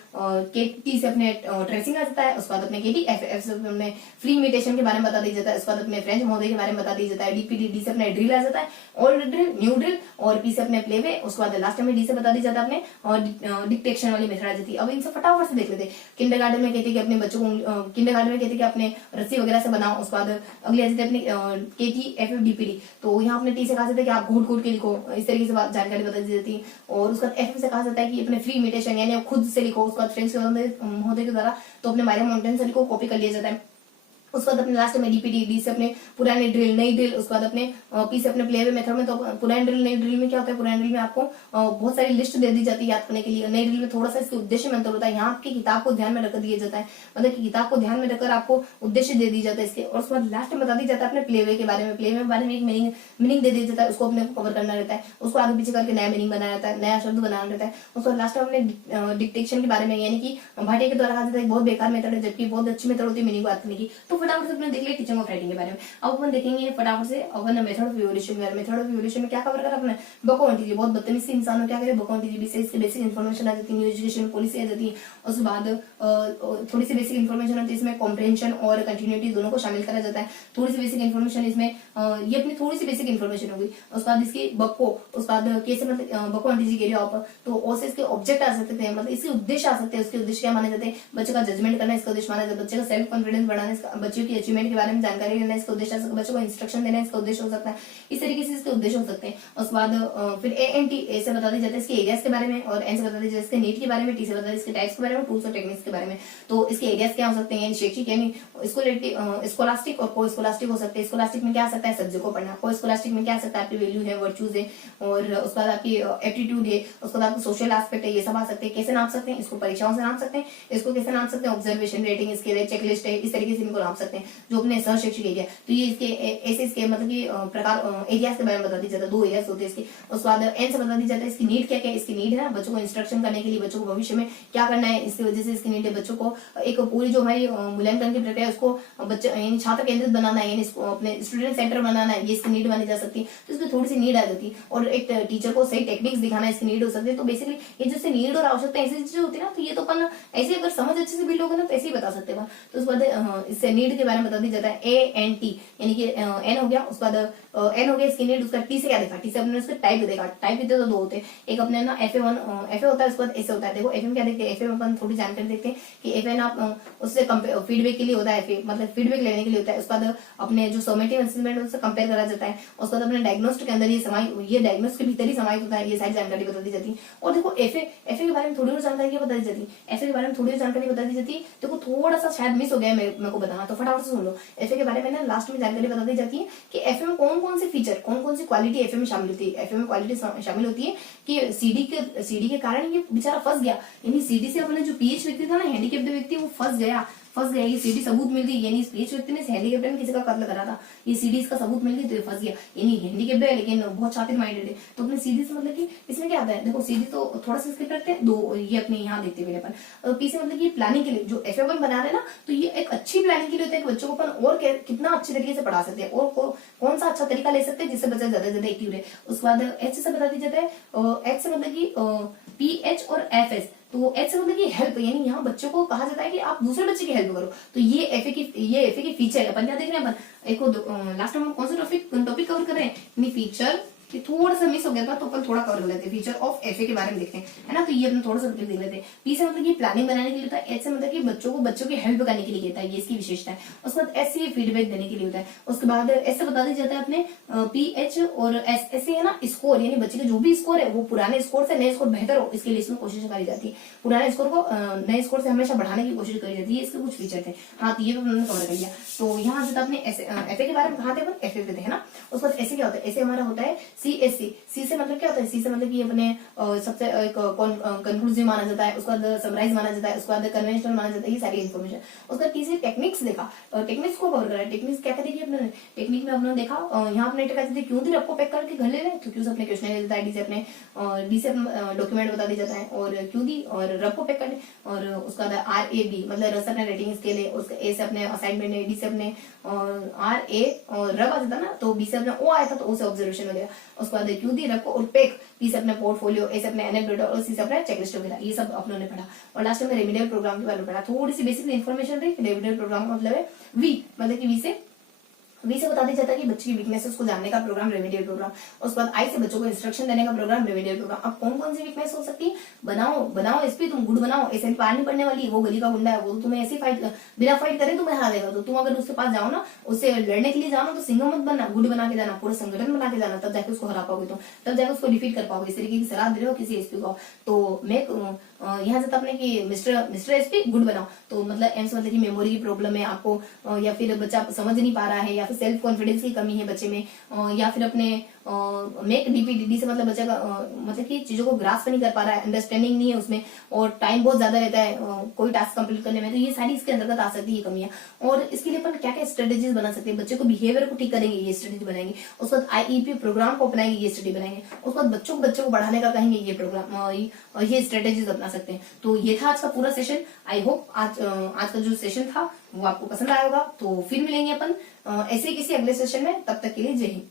T से अपने ट्रेसिंग आ जाता है, उसके बाद अपने KT FF से अपने फ्री इमिटेशन के बारे में बता दिया जाता है, उसके बाद अपने फ्रेंच महोदय के बारे में बता दिया जाता है। DPD D से अपने ड्रिल आ जाता है, ओल्ड ड्रिल, न्यू ड्रिल, और P से अपने प्लेवे, उसके बाद लास्ट में D से बता दिया जाता है अपने और डिक्टेशन वाली मेथड आ जाती है। अब इनसे फटाफट से देख लेते हैं। किंडरगार्टन में कहते हैं कि अपने बच्चों को किंडरगार्टन में कहते हैं कि अपने रस्सी वगैरह से बनाओ, उसके बाद अगले आ जाते हैं अपने KT FF DPD। तो यहाँ अपने T से कहा जाता है कि आप घूट घूट के लिखो, इस तरीके से जानकारी बता दी जाती है। और उसका FF से कहा जाता है कि अपने फ्री इमिटेशन यानी खुद से लिखो, उसका फ्रेंच महोदय के द्वारा तो अपने मायरा माउंटेन से लिखो, कॉपी कर लिया जाता है। उसके बाद अपने लास्ट में DPD, D से अपने पुराने ड्रिल, नई ड्रिल, उसके बाद अपने P से अपने प्लेवे मेथड में। तो पुराने ड्रिल नई ड्रिल में क्या होता है? पुराने ड्रिल में आपको बहुत सारी लिस्ट दे दी जाती है याद करने के लिए। नई ड्रिल में थोड़ा सा इसके उद्देश्य में अंतर होता है। यहाँ आपकी किताब को ध्यान में रख दिया जाता है, मतलब कि किताब को ध्यान में रखकर आपको उद्देश्य दे दी जाता है इसके। और उसके बाद लास्ट में बता दी जाता है अपने प्लेवे के बारे में। प्लेवे के बारे में एक मीनिंग दे दिया जाता है, उसको अपने को कवर करना रहता है, उसको आगे पीछे करके नया मीनिंग बनाया जाता है, नया शब्द बनाना रहता है। उसको लास्ट में अपने डिक्टेशन के बारे में, यानी कि भाटिया के द्वारा कहा जाता है बहुत बेकार मेथड है, जबकि बहुत अच्छी मेथड होती है मीनिंग को याद करने की। तो फटाफट से अपने देख लिया टीचिंग ऑफ राइटिंग के बारे में। अब अपन देखेंगे फटाफट से अपन मेथड ऑफ इवोल्यूशन के बारे में। मेथड ऑफ इवोल्यूशन में क्या कवर करा अपने? बकवांटीजी, बहुत बदतमीज से इंसान क्या करे, बकवांटीजी से इसके बेसिक इन्फॉर्मेशन आ जाती है, न्यू एजुकेशन पॉलिसी आ जाती है। उसके बाद थोड़ी सी बेसिक इन्फॉर्मेशन होती है इसमें, कॉम्प्रिहेंशन और कंटिन्यूटी दोनों को शामिल करा जाता है। थोड़ी सी बेसिक इन्फॉर्मेशन इसमें, ये अपनी थोड़ी सी बेसिक इन्फॉर्मेशन होगी। उसके बाद इसकी बको, उसके बाद कैसे मतलब बकवांटीजी कह रहे हो आप, तो ओ से इसके ऑब्जेक्ट आ सकते हैं, मतलब इसके उद्देश्य आ सकते हैं। उसके उद्देश्य क्या माने जाते हैं? बच्चे का जजमेंट करना इसका उद्देश्य माना जाता है, बच्चे का सेल्फ कॉन्फिडेंस बढ़ाना, बच्चों की अचीवमेंट के बारे में जानकारी लेना इसका उद्देश्य, बच्चों को इंस्ट्रक्शन देना इसका उद्देश्य हो सकता है। इस तरीके से इसके उद्देश्य हो सकते हैं। उसके बाद फिर ANT, A से बता दिया जाता है इसके एरियाज के बारे में, और N से बता दिया जाता है इसके नीड के बारे में, T से बता दिया इसके टाइप्स के बारे में, टूल्स और टेक्निक्स के बारे में। तो इसके एरियाज क्या हो सकते हैं? शैक्षिक यानी स्कोलास्टिक और को स्कोलास्टिक हो सकते हैं। स्कोलास्टिक में क्या आ सकता है? सब्जेक्ट को पढ़ना। को स्कोलास्टिक में क्या आ सकता है? आपकी वैल्यू है, वर्चूज है, और उसके बाद आपकी एप्टीट्यूड है, उसके बाद आपको सोशल एस्पेक्ट है, ये सब आ सकते हैं। कैसे नाप सकते हैं? इसको परीक्षाओं से नाप सकते हैं। इसको कैसे नाप सकते हैं? ऑब्जर्वेशन, रेटिंग, इसके चेकलिस्ट है, इस तरीके से इनको नाप सकते हैं, जो अपने सह शैक्षिक एरिया। तो ये इसके ऐसे इसके मतलब कि प्रकार एरियाज के बारे में बता दी जाता है। 2 एरियाज होते हैं इसके। उसके बाद N से बता दी जाता है इसकी नीड क्या क्या है। इसकी नीड है बच्चों को इंस्ट्रक्शन करने के लिए, बच्चों को भविष्य में क्या करना है, इसकी वजह से इसकी नीड है। बच्चों को एक पूरी जो हमारी मूल्यांकन की प्रक्रिया है उसको बच्चे यानी छात्र केंद्रित बनाना है, यानी इसको अपने स्टूडेंट सेंटर बनाना है, ये इसकी नीड मानी जा सकती है। तो इसमें थोड़ी सी नीड आ जाती है। और एक टीचर को सही टेक्निक्स दिखाना इसकी नीड हो सकती है। तो बेसिकली ये जैसे नीड और आवश्यकता ऐसी चीजें होती है ना, तो ये तो अपन ऐसे अगर समझ अच्छे से बिल्ड होगा ना तो ऐसे ही बता सकते हैं। तो उसके बाद इससे नीड के बारे में बता दी जाता है ANT, यानी कि N हो गया, उसके बाद N हो गया इसकी नीड। उसका T से क्या देखा? T से अपने उसके टाइप देखा। टाइप कितने तो 2 होते हैं, एक अपने ना FA1 FA होता है, उसके बाद ऐसे होता है। देखो FA में क्या देखते हैं? FA में अपन थोड़ी जानकारी देखते हैं कि FA ना उससे फीडबैक के लिए होता है, FA मतलब फीडबैक लेने के लिए होता है। उसके बाद अपने जो समेटिव असेसमेंट उससे कंपेयर करा जाता है। उसके बाद अपने डायग्नोस्ट के अंदर ये डायग्नोस्ट के भीतर ही समाहित होता है, ये सारी जानकारी बता दी जाती है। और देखो FA के बारे में थोड़ी और जानकारी बता दी जाती है। FA के बारे में थोड़ी और जानकारी बता दी जाती है। देखो थोड़ा सा शायद मिस हो गया मेरे को बताना, तो फटाफट से सुन लो। FA के बारे में ना लास्ट में जानकारी बता दी जाती है कि FA में कौन कौन से फीचर, कौन कौन सी क्वालिटी FA में शामिल होती है। FA में क्वालिटी शामिल होती है कि CD के कारण ये बेचारा फंस गया, यानी CD से अपने जो PH व्यक्ति था ना, हैंडीकैप्ड व्यक्ति, वो फंस गया। ये CD सबूत मिल गई, यानी इस PH व्यक्ति ने हैंडीकैप्ड में किसी का कत्ल करा था, ये CD इसका सबूत मिल गई तो ये फंस गया। यानी हैंडीकैप्ड है लेकिन बहुत शातिर माइंडेड है। तो अपने CD से मतलब कि इसमें क्या आता है? देखो CD तो थोड़ा सा स्किप रखते हैं, 2 ये अपने यहाँ देखते हुए अपन। P से मतलब कि प्लानिंग के लिए जो FA1 बना रहे हैं ना, तो ये एक अच्छी प्लानिंग के लिए होता है कि बच्चों को अपन और कितना अच्छे तरीके से पढ़ा सकते हैं और कौन सा अच्छा तरीका ले सकते हैं जिससे बच्चा ज्यादा ज्यादा एक्टिव रहे। उसके बाद H से बता दिया जाता है, H से मतलब कि PH और FS। तो H से मतलब कि हेल्प, यानी यहाँ बच्चों को कहा जाता है कि आप दूसरे बच्चे की हेल्प करो। तो ये FA की फीचर है। अपन क्या देख रहे हैं? अपन एक लास्ट में कौन सा टॉपिक कवर कर रहे हैं? फीचर ये थोड़ा सा मिस हो गया था तो अपन थोड़ा कवर कर लेते हैं। फीचर ऑफ एफए के बारे में देखते हैं, है ना। तो ये अपन थोड़ा सा देख लेते हैं। पी से मतलब ये प्लानिंग बनाने के लिए होता है। एच से मतलब कि बच्चों की हेल्प करने के लिए होता है, ये इसकी विशेषता है। उसके बाद एस से फीडबैक देने के लिए होता है। उसके बाद एस से बता दिया जाता है अपने पी एच और एस ऐसे है ना स्कोर, यानी बच्चे के जो भी स्कोर है वो पुराने स्कोर से नए स्कोर बेहतर हो इसके लिए इसमें कोशिश करी जाती है। पुराने स्कोर को नए स्कोर से हमेशा बढ़ाने की कोशिश करी जाती है। इसके कुछ फीचर थे। हाँ, तो ये भी हमने कवर कर लिया। तो यहाँ से अपने एफए के बारे में कहा थे अपन, एफए पे थे, है ना। उसके बाद ऐसे क्या होता है, ऐसे हमारा होता है सीएससी। सी से मतलब क्या होता है, सी से मतलब कि अपने सबसे कंक्लूसिव माना जाता है। उसके बाद समराइज माना जाता है। उसके बाद कन्वेंशनल माना जाता है, ये सारी इन्फॉर्मेशन। उसके बाद तीसरी टेक्निक्स देखा, टेक्निक्स को कवर करा। टेक्निक्स क्या करेगी अपने टेक्निक में अपने देखा, यहाँ अपने कहते क्यों दी रखो पैक करके घर ले रहे, तो क्यों से अपने क्वेश्चन ले लेता है, डी से अपने डॉक्यूमेंट बता दिया जाता है, और क्यों दी और रखो पैक कर। और उसका RAB मतलब रस अपने रेटिंग स्केल है। उसका ए से अपने असाइनमेंट है, डी से अपने RA और रब आ जाता ना, तो बी से अपने ओ आया था तो ओ से ऑब्जर्वेशन वगैरह। उसके बाद क्यों दी रखो और पैक, पी से अपने पोर्टफोलियो, ए से अपने एनेक्डोटा और सी से अपने चेकलिस्ट वगैरह, ये सब अपनों ने पढ़ा। और लास्ट में रेमिडियल प्रोग्राम के बारे में पढ़ा। थोड़ी सी बेसिक इन्फॉर्मेशन रही। रेमिडियल प्रोग्राम का मतलब है वी, मतलब कि वी से बता दिया जाता है कि बच्चे की वीकनेसेस को जानने का प्रोग्राम रेमेडियल प्रोग्राम। उसके बाद आई से बच्चों को इंस्ट्रक्शन देने का प्रोग्राम रेमेडियल प्रोग्राम। अब कौन कौन सी वीकनेस हो सकती है, बनाओ एसपी, तुम गुड बनाओ, ऐसे पार नहीं पड़ने वाली, वो गली का गुंडा है, वो तुम्हें ऐसी फाइट बिना फाइट करे तुम्हें हरा देगा, तो तुम अगर उसके पास जाओ ना, उससे लड़ने के लिए जाओ ना, तो सिंह मत बनना, गुड बना के जाना, पूरा संगठन बना के जाना, तब जाके उसको हरा पाओगे, तब जाके उसको डिफीट कर पाओगे। इस तरीके की सलाह दे रहे हो किसी एसपी को। तो मैं यहाँ से अपने कि मिस्टर एसपी गुड बनाओ, तो मतलब एम से मतलब की मेमोरी की प्रॉब्लम है आपको, या फिर बच्चा समझ नहीं पा रहा है, या फिर सेल्फ कॉन्फिडेंस की कमी है बच्चे में, या फिर अपने मेक डीपीडी से मतलब बच्चा का मतलब कि चीजों को ग्रास्प नहीं कर पा रहा है, अंडरस्टैंडिंग नहीं है उसमें, और टाइम बहुत ज्यादा रहता है कोई टास्क कंप्लीट करने में, तो ये सारी इसके अंतर्गत आ सकती है कमियां। और इसके लिए अपन क्या क्या स्ट्रेटेजीज बना सकते हैं, बच्चे को बिहेवियर को ठीक करेंगे ये स्ट्रेटेजी बनाएंगे। उसके बाद IEP प्रोग्राम को अपनाएंगे, ये स्टडी बनाएंगे। उसके बाद बच्चों को बढ़ाने का कहेंगे, ये प्रोग्राम ये स्ट्रेटेजीज अपना सकते हैं। तो ये था आज का पूरा सेशन। आई होप आज का जो सेशन था वो आपको पसंद आया होगा। तो फिर मिलेंगे अपन ऐसे किसी अगले सेशन में, तब तक के लिए जय हिंद।